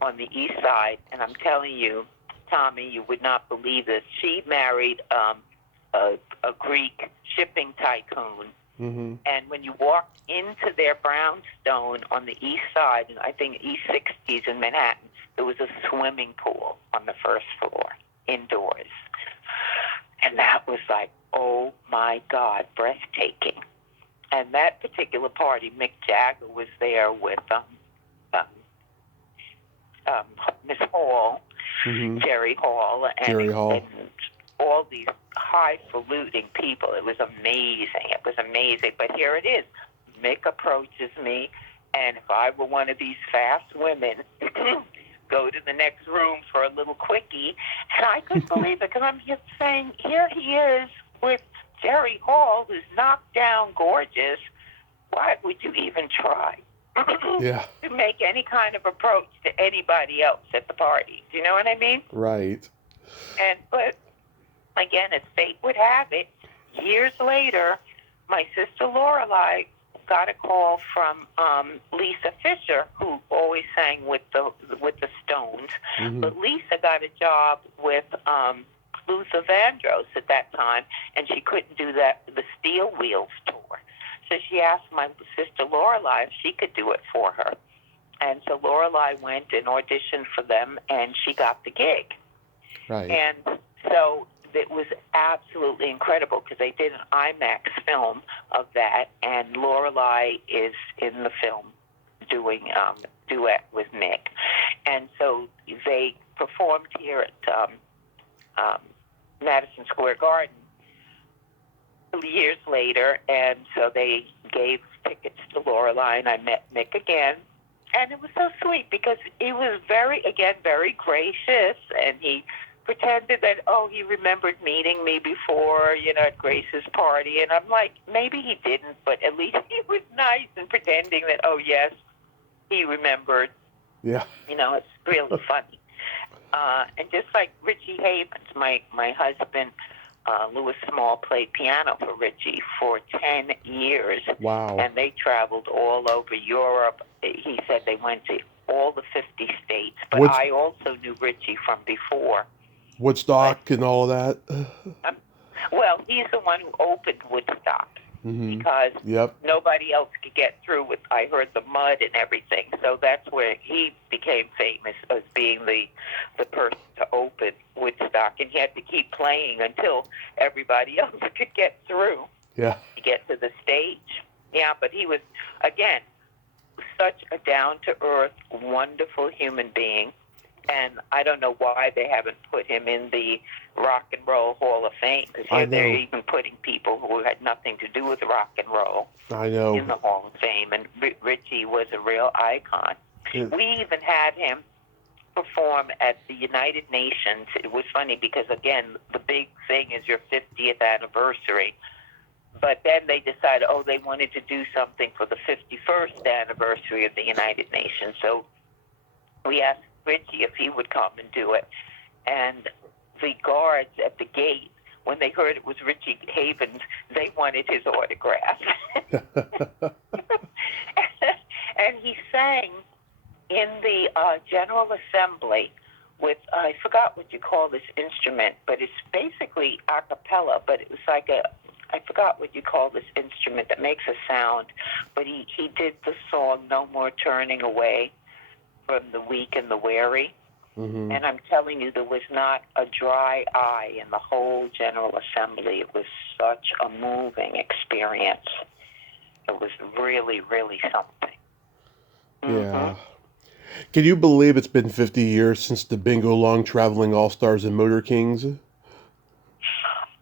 on the east side, and I'm telling you, Tommy, you would not believe this. She married a Greek shipping tycoon, and when you walked into their brownstone on the east side, and I think East 60s in Manhattan, there was a swimming pool on the first floor, indoors. And that was like, oh my God, breathtaking. And that particular party, Mick Jagger was there with Miss Hall, Jerry Hall, and all these highfalutin people. It was amazing. It was amazing. But here it is. Mick approaches me, and if I were one of these fast women, go to the next room for a little quickie, and I couldn't believe it, because I'm just saying, here he is with Jerry Hall, who's knocked down gorgeous. Why would you even try to make any kind of approach to anybody else at the party? Do you know what I mean? Right. But again, as fate would have it, years later, my sister Lorelei got a call from Lisa Fisher, who always sang with the Stones. But Lisa got a job with Luther Vandross at that time, and she couldn't do the Steel Wheels tour. So she asked my sister Lorelei if she could do it for her. And so Lorelei went and auditioned for them, and she got the gig. Right. And so it was absolutely incredible, because they did an IMAX film of that, and Lorelei is in the film doing duet with Mick. And so they performed here at Madison Square Garden years later, and so they gave tickets to Lorelei, and I met Mick again. And it was so sweet, because he was very gracious, and he pretended that, he remembered meeting me before, at Grace's party. And I'm like, maybe he didn't, but at least he was nice and pretending that, yes, he remembered. Yeah. It's really funny. And just like Richie Havens, my husband, Louis Small, played piano for Richie for 10 years. Wow. And they traveled all over Europe. He said they went to all the 50 states. But I also knew Richie from before. Woodstock and all of that? Well, he's the one who opened Woodstock, because nobody else could get through with, I heard, the mud and everything. So that's where he became famous, as being the person to open Woodstock. And he had to keep playing until everybody else could get through to get to the stage. Yeah, but he was, again, such a down-to-earth, wonderful human being. And I don't know why they haven't put him in the Rock and Roll Hall of Fame, because I here they're know. even putting people who had nothing to do with rock and roll I know. in the Hall of Fame. And Richie was a real icon. Yeah. We even had him perform at the United Nations. It was funny because, again, the big thing is your 50th anniversary. But then they decided, they wanted to do something for the 51st anniversary of the United Nations. So we asked Richie if he would come and do it. And the guards at the gate, when they heard it was Richie Havens, they wanted his autograph. And he sang in the General Assembly with, I forgot what you call this instrument, but it's basically a cappella, but it was like I forgot what you call this instrument that makes a sound, but he did the song No More Turning Away from the Weak and the Weary. Mm-hmm. And I'm telling you, there was not a dry eye in the whole General Assembly. It was such a moving experience. It was really, really something. Yeah. Can you believe it's been 50 years since the Bingo Long Traveling All-Stars and Motor Kings?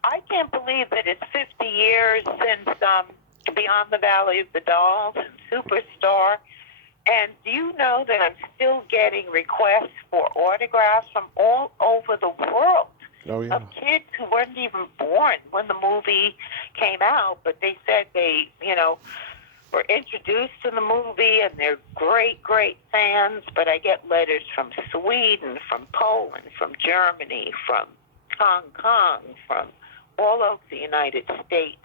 I can't believe that it's 50 years since Beyond the Valley of the Dolls and Superstar. And do you know that I'm still getting requests for autographs from all over the world of kids who weren't even born when the movie came out, but they said they, were introduced to the movie and they're great, great fans. But I get letters from Sweden, from Poland, from Germany, from Hong Kong, from all over the United States.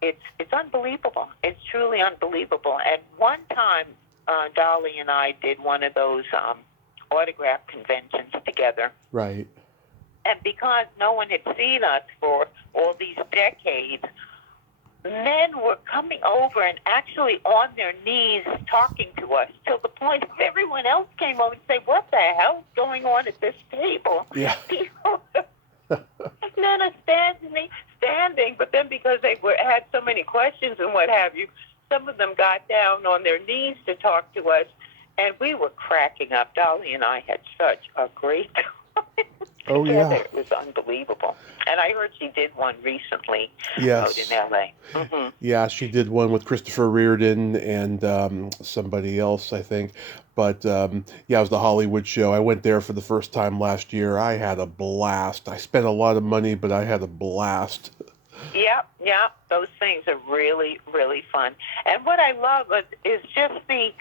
It's unbelievable. It's truly unbelievable. And one time, Dolly and I did one of those autograph conventions together. Right. And because no one had seen us for all these decades, men were coming over and actually on their knees talking to us, till the point that everyone else came over and said, "What the hell's going on at this table?" Yeah. Men are standing, but then because they had so many questions and what have you, some of them got down on their knees to talk to us, and we were cracking up. Dolly and I had such a great time Oh, together. yeah. It was unbelievable. And I heard she did one recently out in L.A. Mm-hmm. Yeah, she did one with Christopher Reardon and somebody else, I think. But it was the Hollywood show. I went there for the first time last year. I had a blast. I spent a lot of money, but I had a blast. Yeah. Those things are really, really fun. And what I love is just the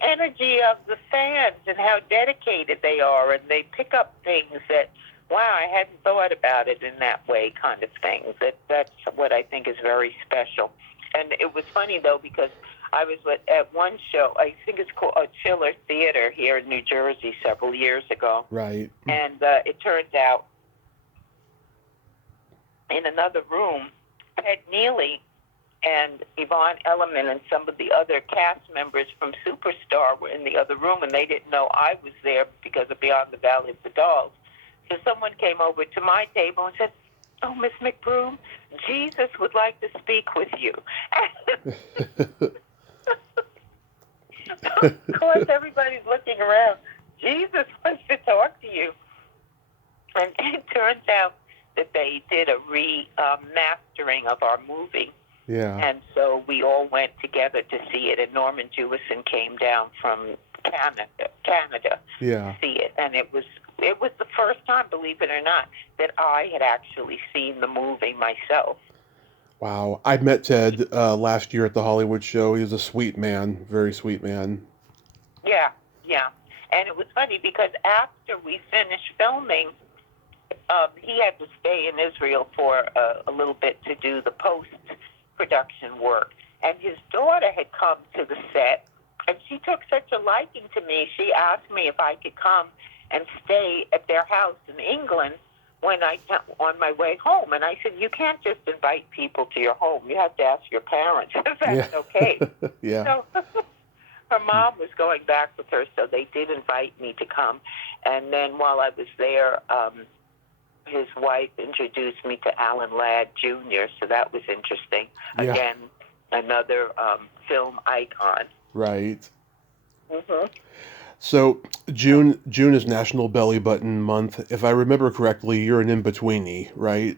energy of the fans and how dedicated they are, and they pick up things that, wow, I hadn't thought about it in that way, kind of things. That's what I think is very special. And it was funny, though, because I was at one show, I think it's called Chiller Theater here in New Jersey several years ago. Right. And it turns out in another room, Ted Neely and Yvonne Elliman and some of the other cast members from Superstar were in the other room, and they didn't know I was there because of Beyond the Valley of the Dolls. So someone came over to my table and said, "Oh, Miss McBroom, Jesus would like to speak with you." Of course, everybody's looking around. Jesus wants to talk to you. And it turns out that they did a remastering of our movie. Yeah. And so we all went together to see it, and Norman Jewison came down from Canada to see it. And it was the first time, believe it or not, that I had actually seen the movie myself. Wow. I met Ted last year at the Hollywood show. He was a sweet man, very sweet man. Yeah. And it was funny because after we finished filming, he had to stay in Israel for a little bit to do the post-production work. And his daughter had come to the set, and she took such a liking to me, she asked me if I could come and stay at their house in England on my way home. And I said, "You can't just invite people to your home. You have to ask your parents if that's okay." Yeah. So her mom was going back with her, so they did invite me to come. And then while I was there, his wife introduced me to Alan Ladd Jr., so that was interesting. Yeah. Again, another film icon. Right. Mm-hmm. So June is National Belly Button Month. If I remember correctly, you're an in-betweenie, right?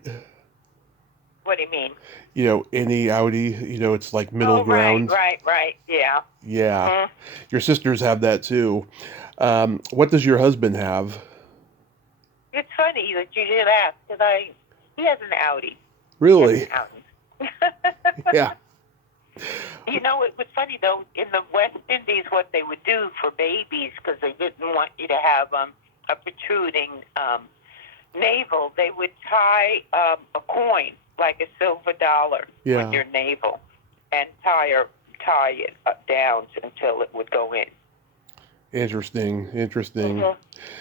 What do you mean? Any outie, it's like middle Oh, right, ground. right, right. Yeah. Yeah. Hmm. Your sisters have that too. What does your husband have? It's funny that you did ask because he has an Audi. He has an Really? Audi. Yeah. It was funny though. In the West Indies, what they would do for babies, because they didn't want you to have a protruding navel, they would tie a coin, like a silver dollar, on Yeah. your navel, and tie it down until it would go in. Interesting. Interesting. Mhm.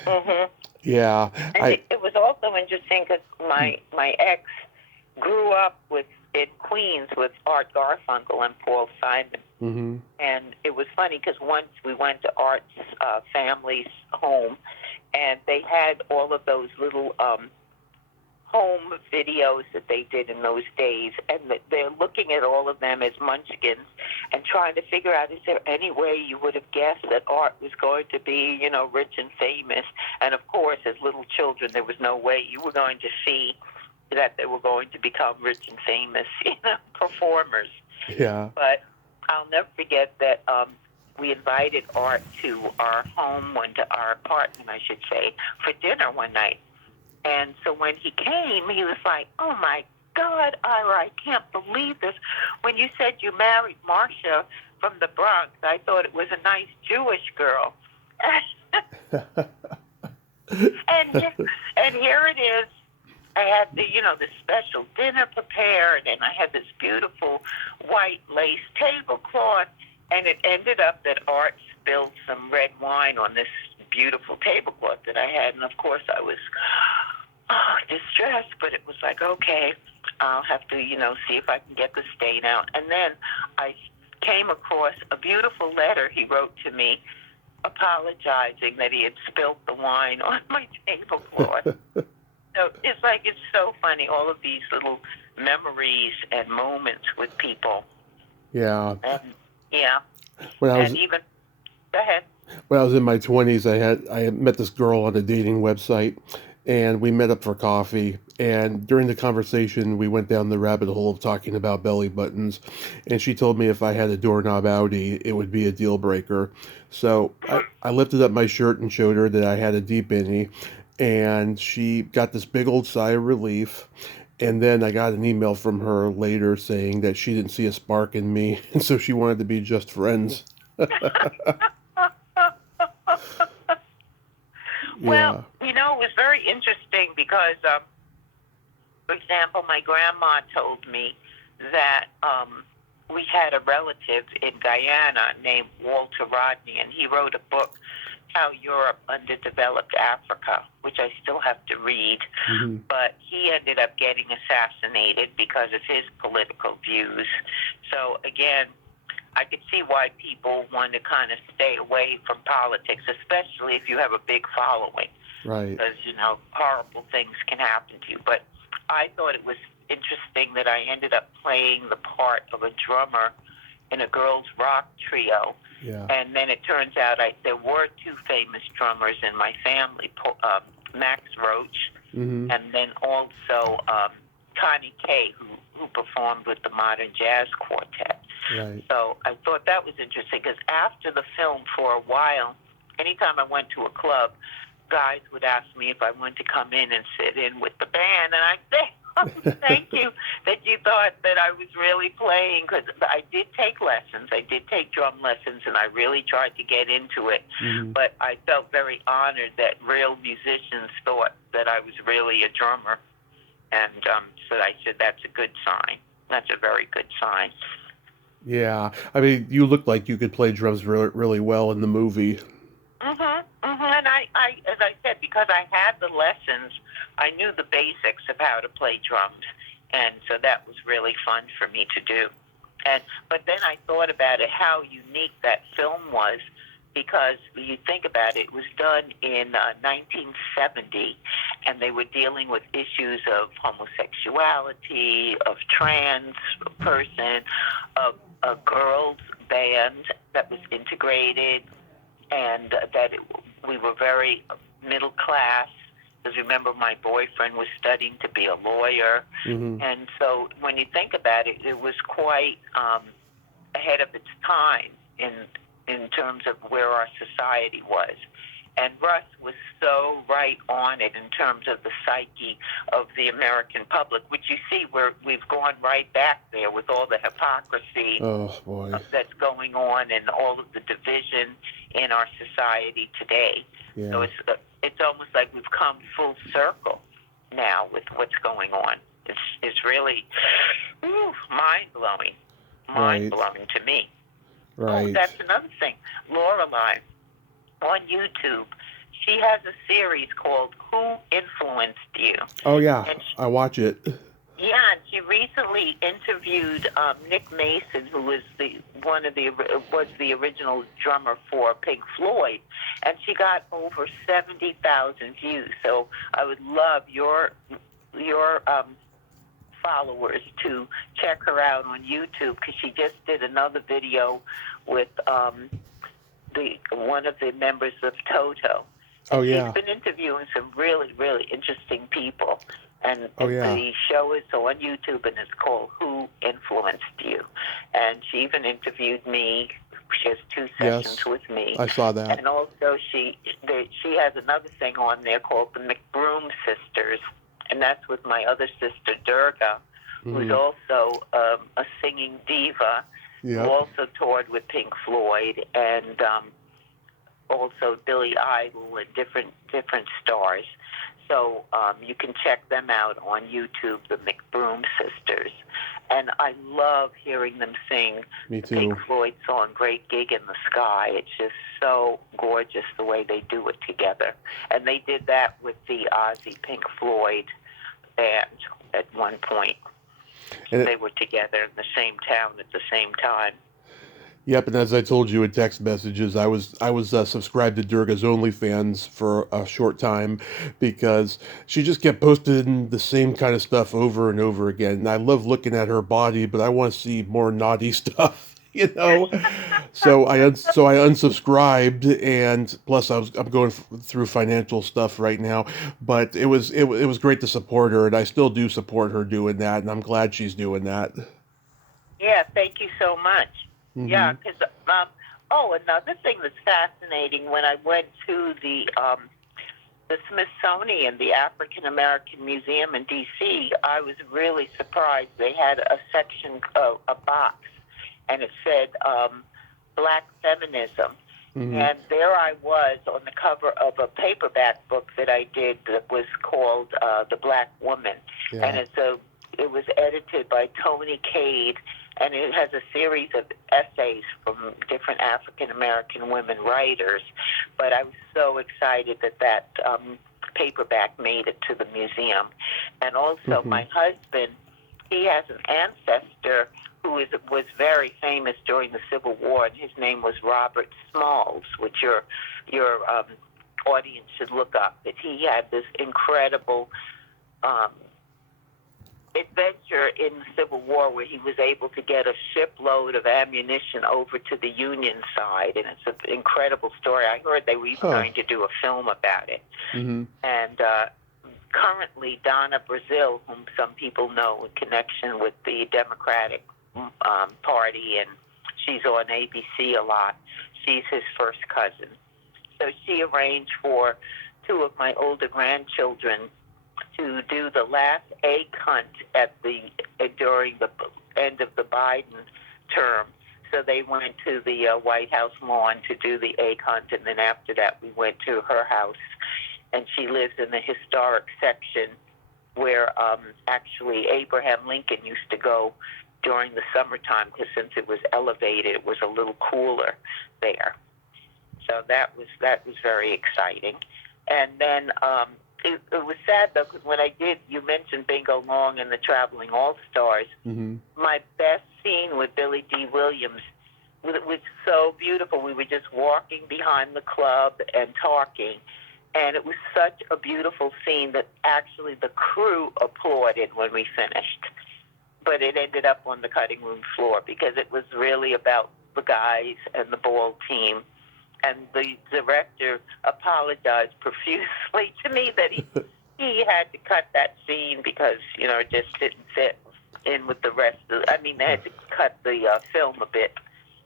Mhm. Yeah. And I. it was also interesting because my ex grew up in Queens with Art Garfunkel and Paul Simon. Mhm. And it was funny because once we went to Art's family's home, and they had all of those little home videos that they did in those days, and they're looking at all of them as munchkins and trying to figure out, is there any way you would have guessed that Art was going to be, rich and famous? And of course, as little children, there was no way you were going to see that they were going to become rich and famous, performers. Yeah. But I'll never forget that we invited Art to our home, to our apartment, I should say, for dinner one night. And so when he came, he was like, "Oh my God, Ira, I can't believe this. When you said you married Marcia from the Bronx, I thought it was a nice Jewish girl." and here it is. I had the special dinner prepared, and I had this beautiful white lace tablecloth, and it ended up that Art spilled some red wine on this beautiful tablecloth that I had, and of course I was distressed, but it was like, okay, I'll have to, see if I can get the stain out. And then I came across a beautiful letter he wrote to me apologizing that he had spilled the wine on my tablecloth. So it's so funny, all of these little memories and moments with people. Yeah. Yeah. When I was And even, go ahead. when I was in my 20s, I had met this girl on a dating website, and we met up for coffee. And during the conversation, we went down the rabbit hole of talking about belly buttons. And she told me if I had a doorknob Audi, it would be a deal breaker. So I lifted up my shirt and showed her that I had a deep innie, and she got this big old sigh of relief. And then I got an email from her later saying that she didn't see a spark in me, and so she wanted to be just friends. Well, Yeah. it was very interesting because, for example, my grandma told me that we had a relative in Guyana named Walter Rodney, and he wrote a book, How Europe Underdeveloped Africa, which I still have to read. Hmm. But he ended up getting assassinated because of his political views. So, again, I could see why people want to kind of stay away from politics, especially if you have a big following, Right. because, horrible things can happen to you. But I thought it was interesting that I ended up playing the part of a drummer in a girls' rock trio. Yeah. And then it turns out there were two famous drummers in my family, Max Roach, Hmm. and then also Connie Kay, who performed with the Modern Jazz Quartet. Right. So I thought that was interesting because after the film, for a while, anytime I went to a club, guys would ask me if I wanted to come in and sit in with the band, and I'd say, thank you that you thought that I was really playing, because I did take lessons. I did take drum lessons, and I really tried to get into it. Hmm. But I felt very honored that real musicians thought that I was really a drummer. And so I said, that's a good sign. That's a very good sign. Yeah. I mean, you looked like you could play drums really, really well in the movie. And I, as I said, because I had the lessons, I knew the basics of how to play drums, and so that was really fun for me to do. But then I thought about it, how unique that film was, because you think about it, it was done in 1970, and they were dealing with issues of homosexuality, of trans person, of a girls band that was integrated, and that we were very middle class. Because remember, my boyfriend was studying to be a lawyer, and so when you think about it, it was quite ahead of its time in terms of where our society was. And Russ was so right on it in terms of the psyche of the American public, which you see where we've gone right back there with all the hypocrisy that's going on and all of the division in our society today. Yeah. So it's almost like we've come full circle now with what's going on. It's really mind-blowing. Mind-blowing to me. Right. Oh, that's another thing. Lorelai, on YouTube, she has a series called Who Influenced You? Oh, yeah. I watch it. Yeah, and she recently interviewed Nick Mason, who was was the original drummer for Pink Floyd, and she got over 70,000 views. So I would love your followers to check her out on YouTube, because she just did another video with one of the members of Toto. And she's been interviewing some really, really interesting people. And the show is on YouTube, and it's called Who Influenced You? And she even interviewed me. She has 2 sessions with me. I saw that. And also she has another thing on there called the McBroom Sisters, and that's with my other sister, Durga, who's also a singing diva, who also toured with Pink Floyd, and also Billy Idol and different stars. So you can check them out on YouTube, the McBroom Sisters. And I love hearing them sing the Pink Floyd song, Great Gig in the Sky. It's just so gorgeous the way they do it together. And they did that with the Ozzy Pink Floyd band at one point. And they were together in the same town at the same time. Yep, and as I told you in text messages, I was subscribed to Durga's OnlyFans for a short time because she just kept posting the same kind of stuff over and over again. And I love looking at her body, but I want to see more naughty stuff, you know. So I unsubscribed, and plus I'm going through financial stuff right now. But it was great to support her, and I still do support her doing that, and I'm glad she's doing that. Yeah, thank you so much. Yeah, because another thing that's fascinating, when I went to the Smithsonian, the African American Museum in D.C., I was really surprised. They had a section, a box, and it said Black Feminism. And there I was on the cover of a paperback book that I did that was called The Black Woman. Yeah. And it was edited by Tony Cade, and it has a series of essays from different African-American women writers. But I was so excited that paperback made it to the museum. And also my husband, he has an ancestor who was very famous during the Civil War, and his name was Robert Smalls, which your audience should look up. That he had this incredible adventure in the Civil War where he was able to get a shipload of ammunition over to the Union side, and it's an incredible story. I heard they were even going to do a film about it. And currently Donna Brazile, whom some people know in connection with the Democratic Party, and she's on ABC a lot, she's his first cousin. So she arranged for 2 of my older grandchildren to do the last egg hunt during the end of the Biden term. So they went to the White House lawn to do the egg hunt, and then after that we went to her house. And she lives in the historic section where actually Abraham Lincoln used to go during the summertime, because since it was elevated, it was a little cooler there. So that was very exciting. And then it was sad, though, because when you mentioned Bingo Long and the Traveling All-Stars, my best scene with Billy D. Williams was so beautiful. We were just walking behind the club and talking, and it was such a beautiful scene that actually the crew applauded when we finished. But it ended up on the cutting room floor because it was really about the guys and the ball team and the director apologized profusely to me that he had to cut that scene because, it just didn't fit in with the rest of they had to cut the film a bit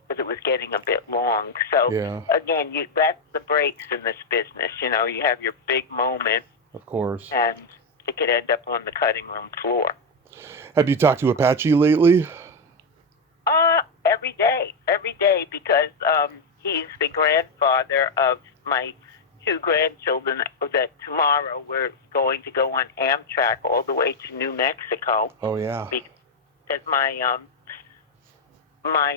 because it was getting a bit long. So, again, that's the breaks in this business. You have your big moment. Of course. And it could end up on the cutting room floor. Have you talked to Apache lately? Every day, because he's the grandfather of my 2 grandchildren that tomorrow we're going to go on Amtrak all the way to New Mexico. Oh, yeah. Because my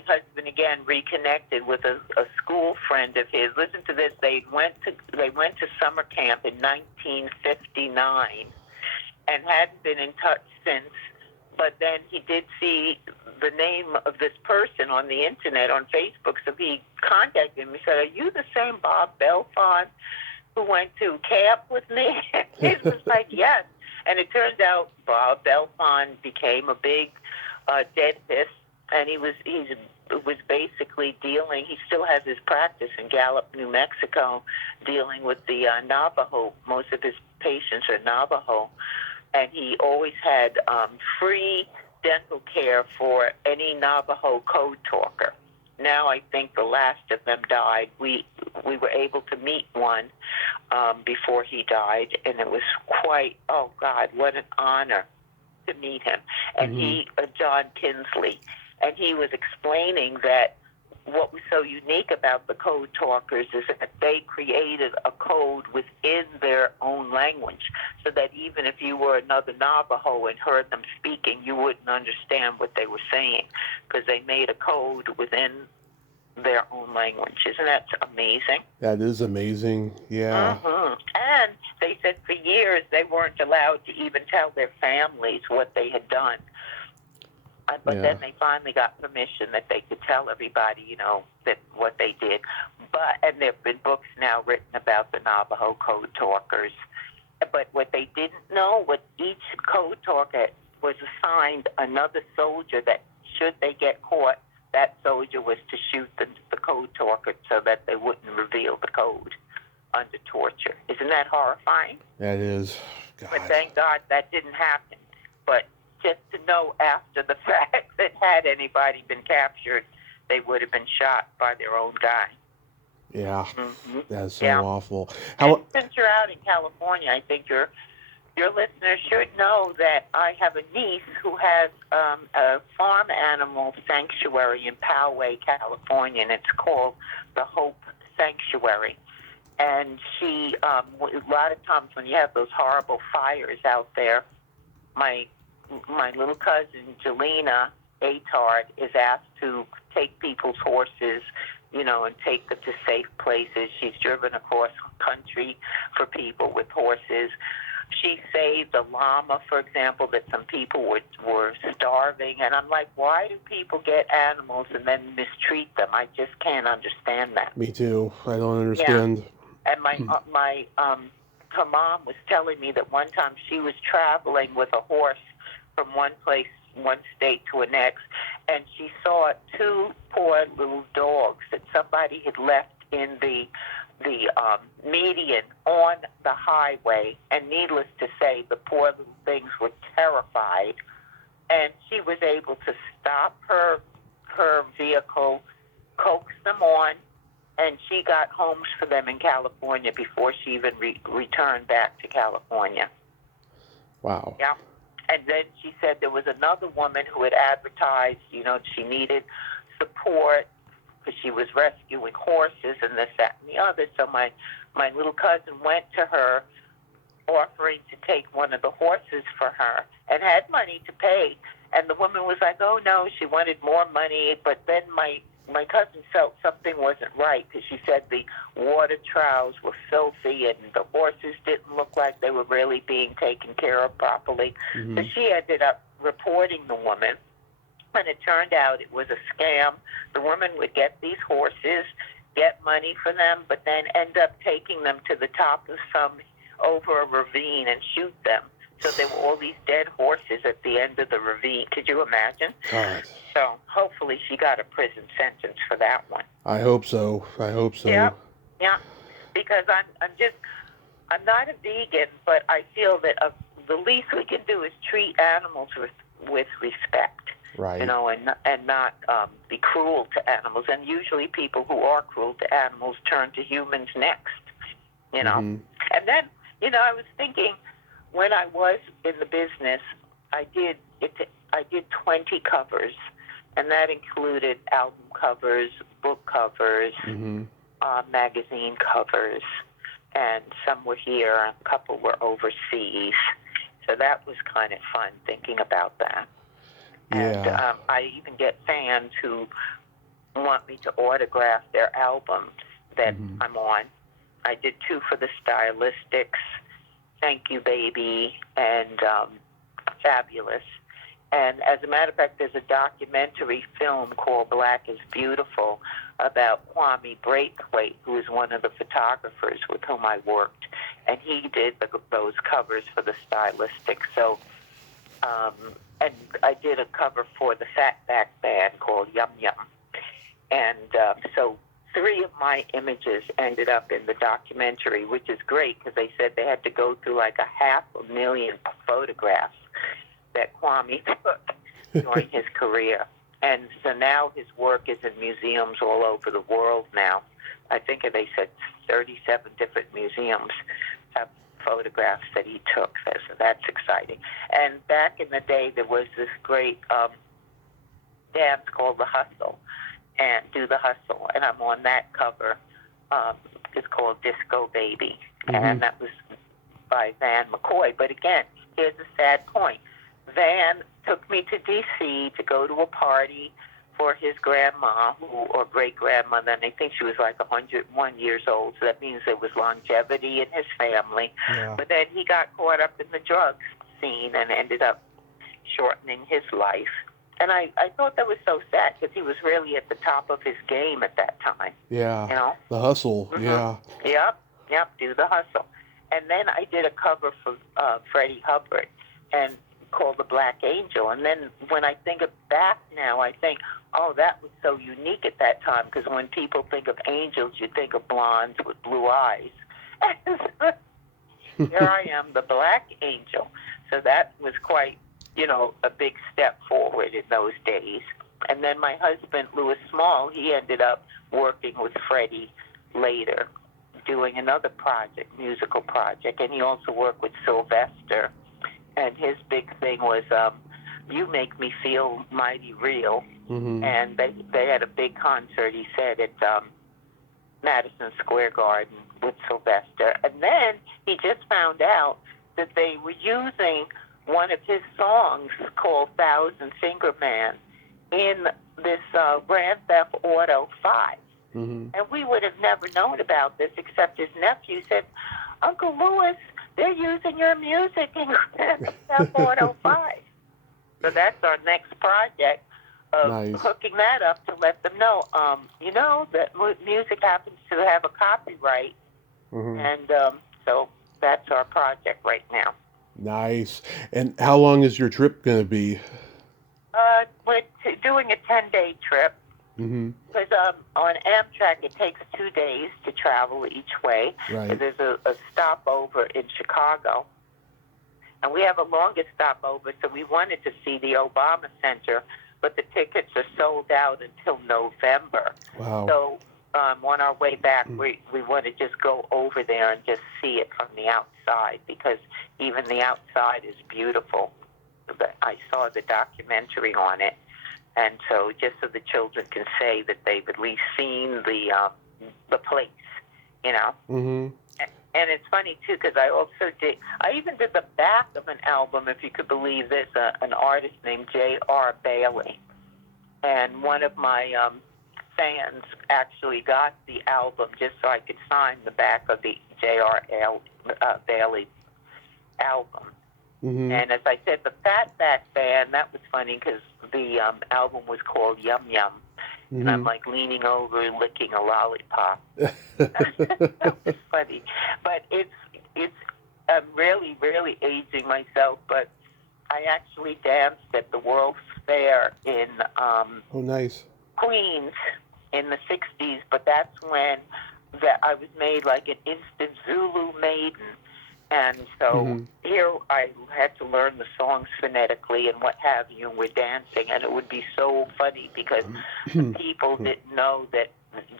husband again reconnected with a school friend of his. Listen to this. They went to summer camp in 1959 and hadn't been in touch since. But then he did see the name of this person on the internet, on Facebook, so he contacted him. He said, "Are you the same Bob Belfont who went to camp with me?" He was like, "Yes." And it turns out Bob Belfont became a big dentist, and he was basically dealing. He still has his practice in Gallup, New Mexico, dealing with the Navajo. Most of his patients are Navajo. And he always had free dental care for any Navajo code talker. Now I think the last of them died. We were able to meet one before he died, and it was quite, oh God, what an honor to meet him. And he, John Kinsley, and he was explaining that what was so unique about the code talkers is that they created a code within their own language, so that even if you were another Navajo and heard them speaking, you wouldn't understand what they were saying, because they made a code within their own language. Isn't that amazing? That is amazing, yeah. And they said for years they weren't allowed to even tell their families what they had done. But then they finally got permission that they could tell everybody, that what they did. And there have been books now written about the Navajo code talkers. But what they didn't know, what each code talker was assigned another soldier that, should they get caught, that soldier was to shoot the code talker so that they wouldn't reveal the code under torture. Isn't that horrifying? That is. God. But thank God that didn't happen. But just to know after the fact that had anybody been captured, they would have been shot by their own guy. Yeah, that's so awful. Since you're out in California, I think your listeners should know that I have a niece who has a farm animal sanctuary in Poway, California, and it's called the Hope Sanctuary. And she, a lot of times when you have those horrible fires out there, my little cousin, Jelena Atard, is asked to take people's horses, and take them to safe places. She's driven across country for people with horses. She saved a llama, for example, that some people were starving. And I'm like, why do people get animals and then mistreat them? I just can't understand that. Me too. I don't understand. Yeah. And her mom was telling me that one time she was traveling with a horse from one state to the next, and she saw 2 poor little dogs that somebody had left in the median on the highway, and needless to say, the poor little things were terrified, and she was able to stop her vehicle, coax them on, and she got homes for them in California before she even returned back to California. Wow. Yeah. And then she said there was another woman who had advertised, she needed support because she was rescuing horses and this, that, and the other. So my little cousin went to her offering to take one of the horses for her and had money to pay. And the woman was like, oh, no, she wanted more money. But then my cousin felt something wasn't right because she said the water troughs were filthy and the horses didn't look like they were really being taken care of properly. So she ended up reporting the woman, and it turned out it was a scam. The woman would get these horses, get money for them, but then end up taking them to the top of over a ravine and shoot them. So there were all these dead horses at the end of the ravine. Could you imagine? God. So hopefully she got a prison sentence for that one. I hope so. Yep. Yeah, because I'm not a vegan, but I feel that the least we can do is treat animals with respect. Right. You know, and not be cruel to animals. And usually people who are cruel to animals turn to humans next. You know, and then I was thinking when I was in the business, I did 20 covers, and that included album covers, book covers, magazine covers, and some were here, a couple were overseas. So that was kind of fun thinking about that. And Yeah. I even get fans who want me to autograph their albums that I'm on. I did 2 for the Stylistics, Thank You Baby, and Fabulous. And as a matter of fact, there's a documentary film called Black is Beautiful about Kwame Braithwaite, who is one of the photographers with whom I worked. And he did those covers for the Stylistics. So, and I did a cover for the Fatback Band called Yum Yum. And so 3 of my images ended up in the documentary, which is great because they said they had to go through like 500,000 photographs that Kwame took during his career. And so now his work is in museums all over the world now. I think they said 37 different museums have photographs that he took. So that's exciting. And back in the day, there was this great dance called The Hustle, and Do the Hustle. And I'm on that cover. It's called Disco Baby. And that was by Van McCoy. But again, here's a sad point. Van took me to D.C. to go to a party for his grandma, or great-grandmother, and I think she was like 101 years old, so that means there was longevity in his family. Yeah. But then he got caught up in the drugs scene and ended up shortening his life. And I thought that was so sad because he was really at the top of his game at that time. Yeah. You know? The Hustle. Yeah. Yep, Do the Hustle. And then I did a cover for Freddie Hubbard and called The Black Angel. And then when I think of back now, I think, oh, that was so unique at that time because when people think of angels, you think of blondes with blue eyes. Here I am, the Black Angel. So that was quite, a big step forward in those days. And then my husband, Louis Small, he ended up working with Freddie later, doing another project, musical project. And he also worked with Sylvester. And his big thing was You Make Me Feel Mighty Real. And they had a big concert, he said, at Madison Square Garden with Sylvester. And then he just found out that they were using one of his songs called Thousand Finger Man in this Grand Theft Auto 5. And we would have never known about this except his nephew said, Uncle Louis, they're using your music in Grand Theft Auto 5. So that's our next project of hooking that up to let them know, that music happens to have a copyright. And so that's our project right now. Nice. And how long is your trip going to be? We're doing a 10-day trip. Because on Amtrak, it takes 2 days to travel each way. Right. There's a stopover in Chicago. And we have a longer stopover, so we wanted to see the Obama Center, but the tickets are sold out until November. Wow. So on our way back, we want to just go over there and just see it from the outside, because even the outside is beautiful. I saw the documentary on it. And so just so the children can say that they've at least seen the place, And it's funny, too, because I even did the back of an album, if you could believe this, an artist named J.R. Bailey. And one of my fans actually got the album just so I could sign the back of the J.R. Bailey album. And as I said, the Fatback Band, that was funny because the album was called Yum Yum. And I'm like leaning over and licking a lollipop. That was funny. But I'm really, really aging myself. But I actually danced at the World's Fair in nice. Queens in the 60s. But that's when that I was made like an instant Zulu maiden. And so here I had to learn the songs phonetically and what have you, and we're dancing, and it would be so funny because the people didn't know that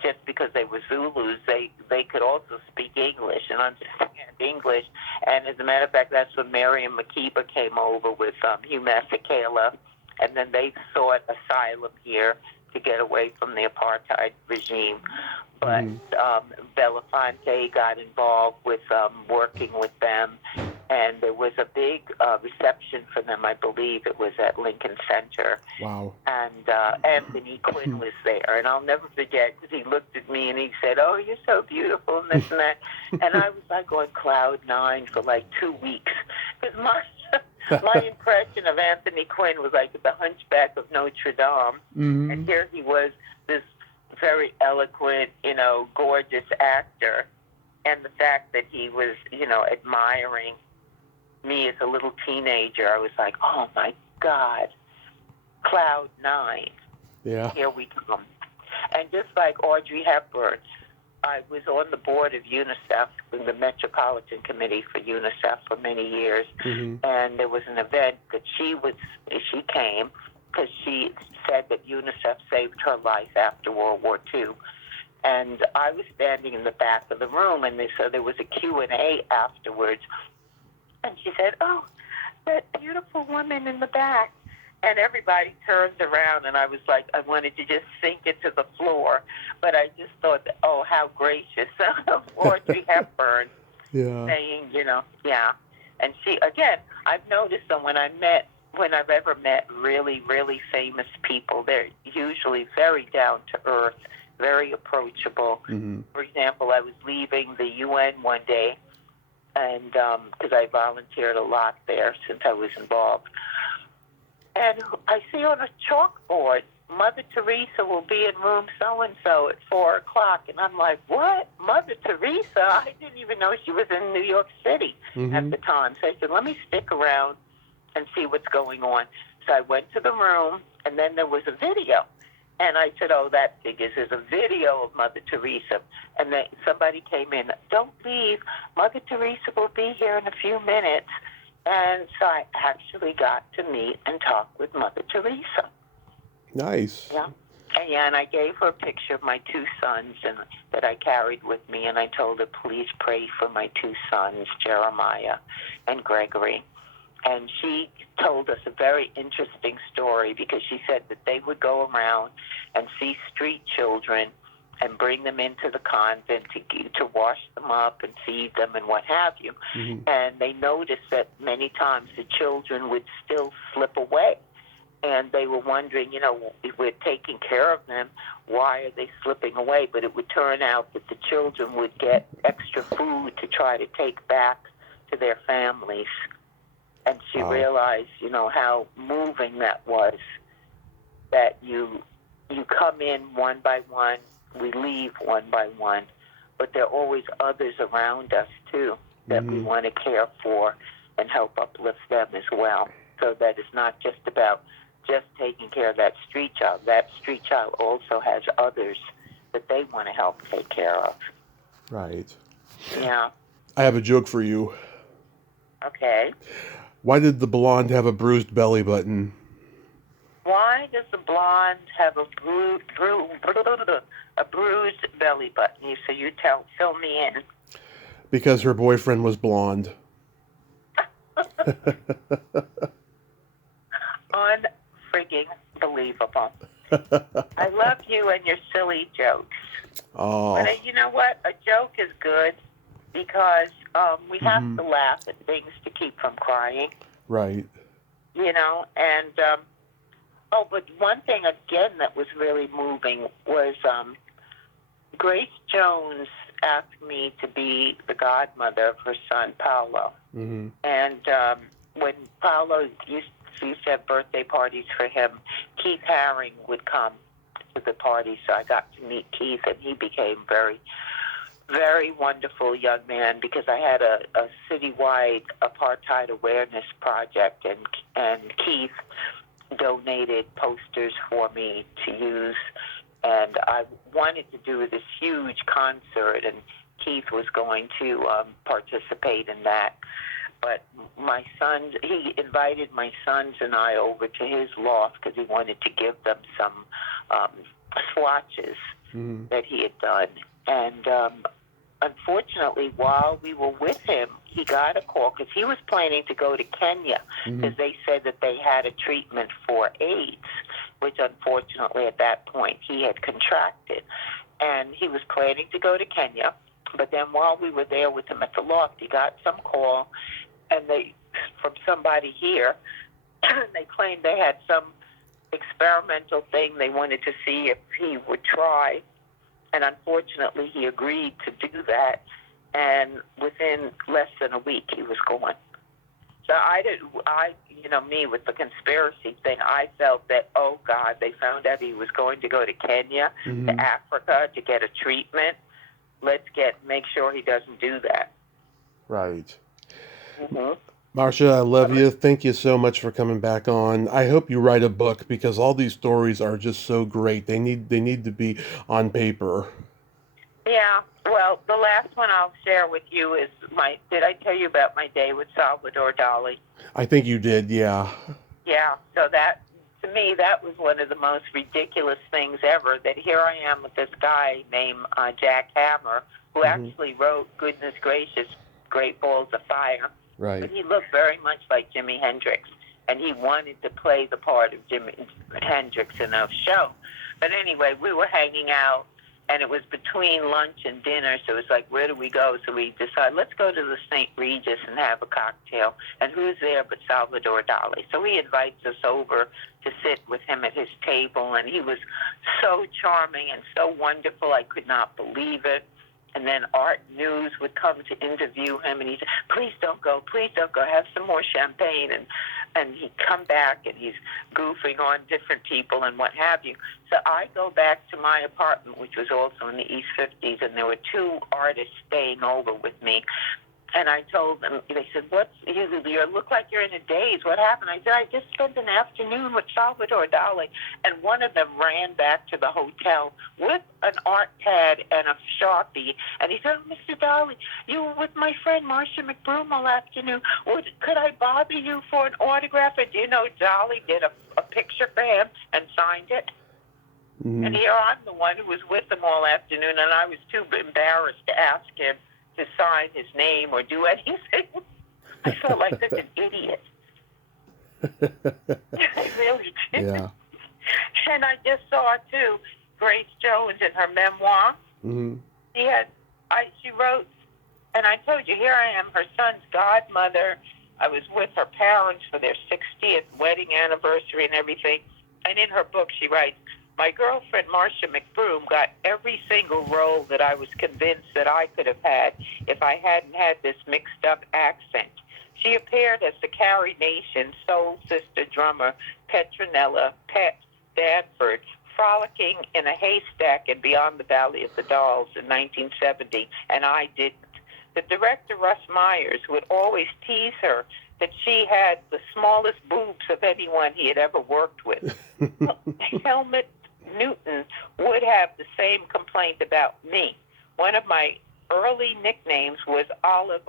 just because they were Zulus, they could also speak English and understand English. And as a matter of fact, that's when Mariam Makeba came over with Hugh Masekela, and then they sought asylum here to get away from the apartheid regime. But Belafonte got involved with working with them, and there was a big reception for them. I believe it was at Lincoln Center. Wow. And Anthony Quinn was there, and I'll never forget because he looked at me and he said, "Oh, you're so beautiful," and this and that. And I was like on cloud nine for like 2 weeks because my impression of Anthony Quinn was like the Hunchback of Notre Dame, and here he was, this very eloquent, gorgeous actor, and the fact that he was, admiring me as a little teenager, I was like, oh my God, cloud nine. Yeah. Here we come. And just like Audrey Hepburn, I was on the board of UNICEF, in the Metropolitan Committee for UNICEF for many years, and there was an event that she came because she said that UNICEF saved her life after World War II. And I was standing in the back of the room, and so there was a Q&A afterwards. And she said, "Oh, that beautiful woman in the back." And everybody turned around, and I was like, I wanted to just sink into the floor. But I just thought, oh, how gracious of Audrey Hepburn saying, yeah. And she, again, I've noticed that when I've ever met really, really famous people, they're usually very down to earth, very approachable. For example, I was leaving the UN one day, and because I volunteered a lot there since I was involved. And I see on a chalkboard, Mother Teresa will be in room so-and-so at 4 o'clock. And I'm like, what? Mother Teresa? I didn't even know she was in New York City at the time. So I said, let me stick around and see what's going on. So I went to the room, and then there was a video. And I said, oh, that figures. There's a video of Mother Teresa. And then somebody came in, don't leave. Mother Teresa will be here in a few minutes. And so I actually got to meet and talk with Mother Teresa. Nice. Yeah. And I gave her a picture of my 2 sons that I carried with me, and I told her, please pray for my 2 sons, Jeremiah and Gregory. And she told us a very interesting story because she said that they would go around and see street children and bring them into the convent to wash them up and feed them and what have you. And they noticed that many times the children would still slip away. And they were wondering, if we're taking care of them, why are they slipping away? But it would turn out that the children would get extra food to try to take back to their families. And she realized, how moving that was, that you come in one by one, we leave one by one, but there are always others around us, too, that we want to care for and help uplift them as well. So that it's not just about just taking care of that street child. That street child also has others that they want to help take care of. Right. Yeah. I have a joke for you. Okay. Why did the blonde have a bruised belly button? Why does the blonde have a bruised belly button? So you fill me in. Because her boyfriend was blonde. Unfrigging believable. I love you and your silly jokes. Oh. But you know what? A joke is good because we have to laugh at things to keep from crying. Right. And but one thing again that was really moving was Grace Jones asked me to be the godmother of her son Paolo. And when Paolo used to have birthday parties for him, Keith Haring would come to the party. So I got to meet Keith, and he became very, very wonderful young man because I had a citywide apartheid awareness project, and Keith donated posters for me to use and I wanted to do this huge concert, and Keith was going to participate in that. But my sons, he invited my sons and I over to his loft because he wanted to give them some swatches that he had done. And unfortunately, while we were with him, he got a call because he was planning to go to Kenya because they said that they had a treatment for AIDS, which unfortunately at that point he had contracted. And he was planning to go to Kenya. But then while we were there with him at the loft, he got some call, and they, from somebody here, they claimed they had some experimental thing they wanted to see if he would try. And unfortunately, he agreed to do that. And within less than a week, he was gone. So me with the conspiracy thing, I felt that, oh God, they found out he was going to go to Kenya, to Africa to get a treatment. Let's make sure he doesn't do that. Right. Marcia, I love you. Thank you so much for coming back on. I hope you write a book because all these stories are just so great. They need to be on paper. Yeah. Well, the last one I'll share with you is did I tell you about my day with Salvador Dali? I think you did, yeah. Yeah. So that, to me, that was one of the most ridiculous things ever, that here I am with this guy named Jack Hammer, who actually wrote Goodness Gracious, Great Balls of Fire. Right. But he looked very much like Jimi Hendrix, and he wanted to play the part of Jimi Hendrix in a show. But anyway, we were hanging out, and it was between lunch and dinner, so it was like, where do we go? So we decided, let's go to the St. Regis and have a cocktail. And who's there but Salvador Dali? So he invites us over to sit with him at his table, and he was so charming and so wonderful, I could not believe it. And then Art News would come to interview him, and he said, please don't go, have some more champagne. And he'd come back, and he's goofing on different people and what have you. So I go back to my apartment, which was also in the East 50s, and there were two artists staying over with me. And I told them, they said, you look like you're in a daze. What happened? I said, I just spent an afternoon with Salvador Dali. And one of them ran back to the hotel with an art pad and a Sharpie. And he said, oh, Mr. Dali, you were with my friend Marcia McBroom all afternoon. Could I bother you for an autograph? And do you know, Dali did a picture for him and signed it. And here I'm the one who was with him all afternoon, and I was too embarrassed to ask him to sign his name or do anything. I felt like such an idiot. I really did. Yeah. And I just saw, too, Grace Jones in her memoir. She wrote, and I told you, here I am, her son's godmother. I was with her parents for their 60th wedding anniversary and everything. And in her book, she writes, my girlfriend, Marcia McBroom, got every single role that I was convinced that I could have had if I hadn't had this mixed-up accent. She appeared as the Carrie Nation soul sister drummer Petronella Pet Danford, frolicking in a haystack in Beyond the Valley of the Dolls in 1970, and I didn't. The director, Russ Myers, would always tease her that she had the smallest boobs of anyone he had ever worked with. Helmut Newton would have the same complaint about me. One of my early nicknames was Olive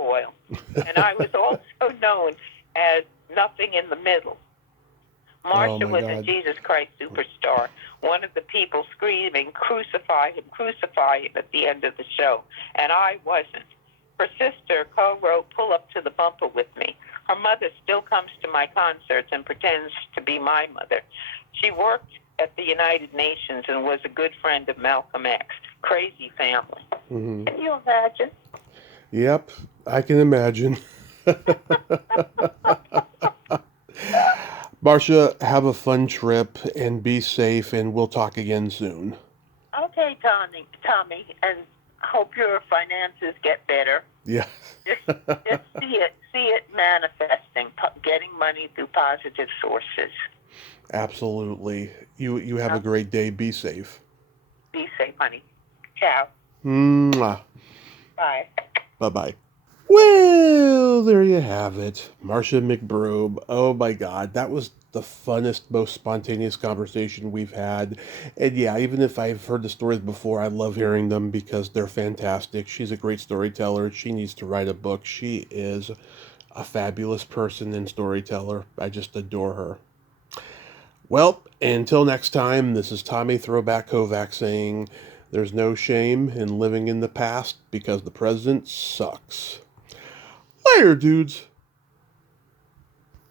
Oil, and I was also known as Nothing in the Middle. Marcia was a Jesus Christ superstar, one of the people screaming, crucify him, at the end of the show, and I wasn't. Her sister co-wrote Pull Up to the Bumper with me. Her mother still comes to my concerts and pretends to be my mother. She worked at the United Nations and was a good friend of Malcolm X. Crazy family. Can you imagine? Yep, I can imagine. Marcia, have a fun trip and be safe, and we'll talk again soon. Okay, Tommy, and hope your finances get better. Yeah. just see it manifesting, getting money through positive sources. Absolutely. You have a great day. Be safe. Be safe, honey. Ciao. Mwah. Bye. Bye-bye. Well, there you have it. Marcia McBroom. Oh my God, that was the funnest, most spontaneous conversation we've had. And yeah, even if I've heard the stories before, I love hearing them because they're fantastic. She's a great storyteller. She needs to write a book. She is a fabulous person and storyteller. I just adore her. Well, until next time, this is Tommy Throwback Kovac saying there's no shame in living in the past because the present sucks. Later, dudes.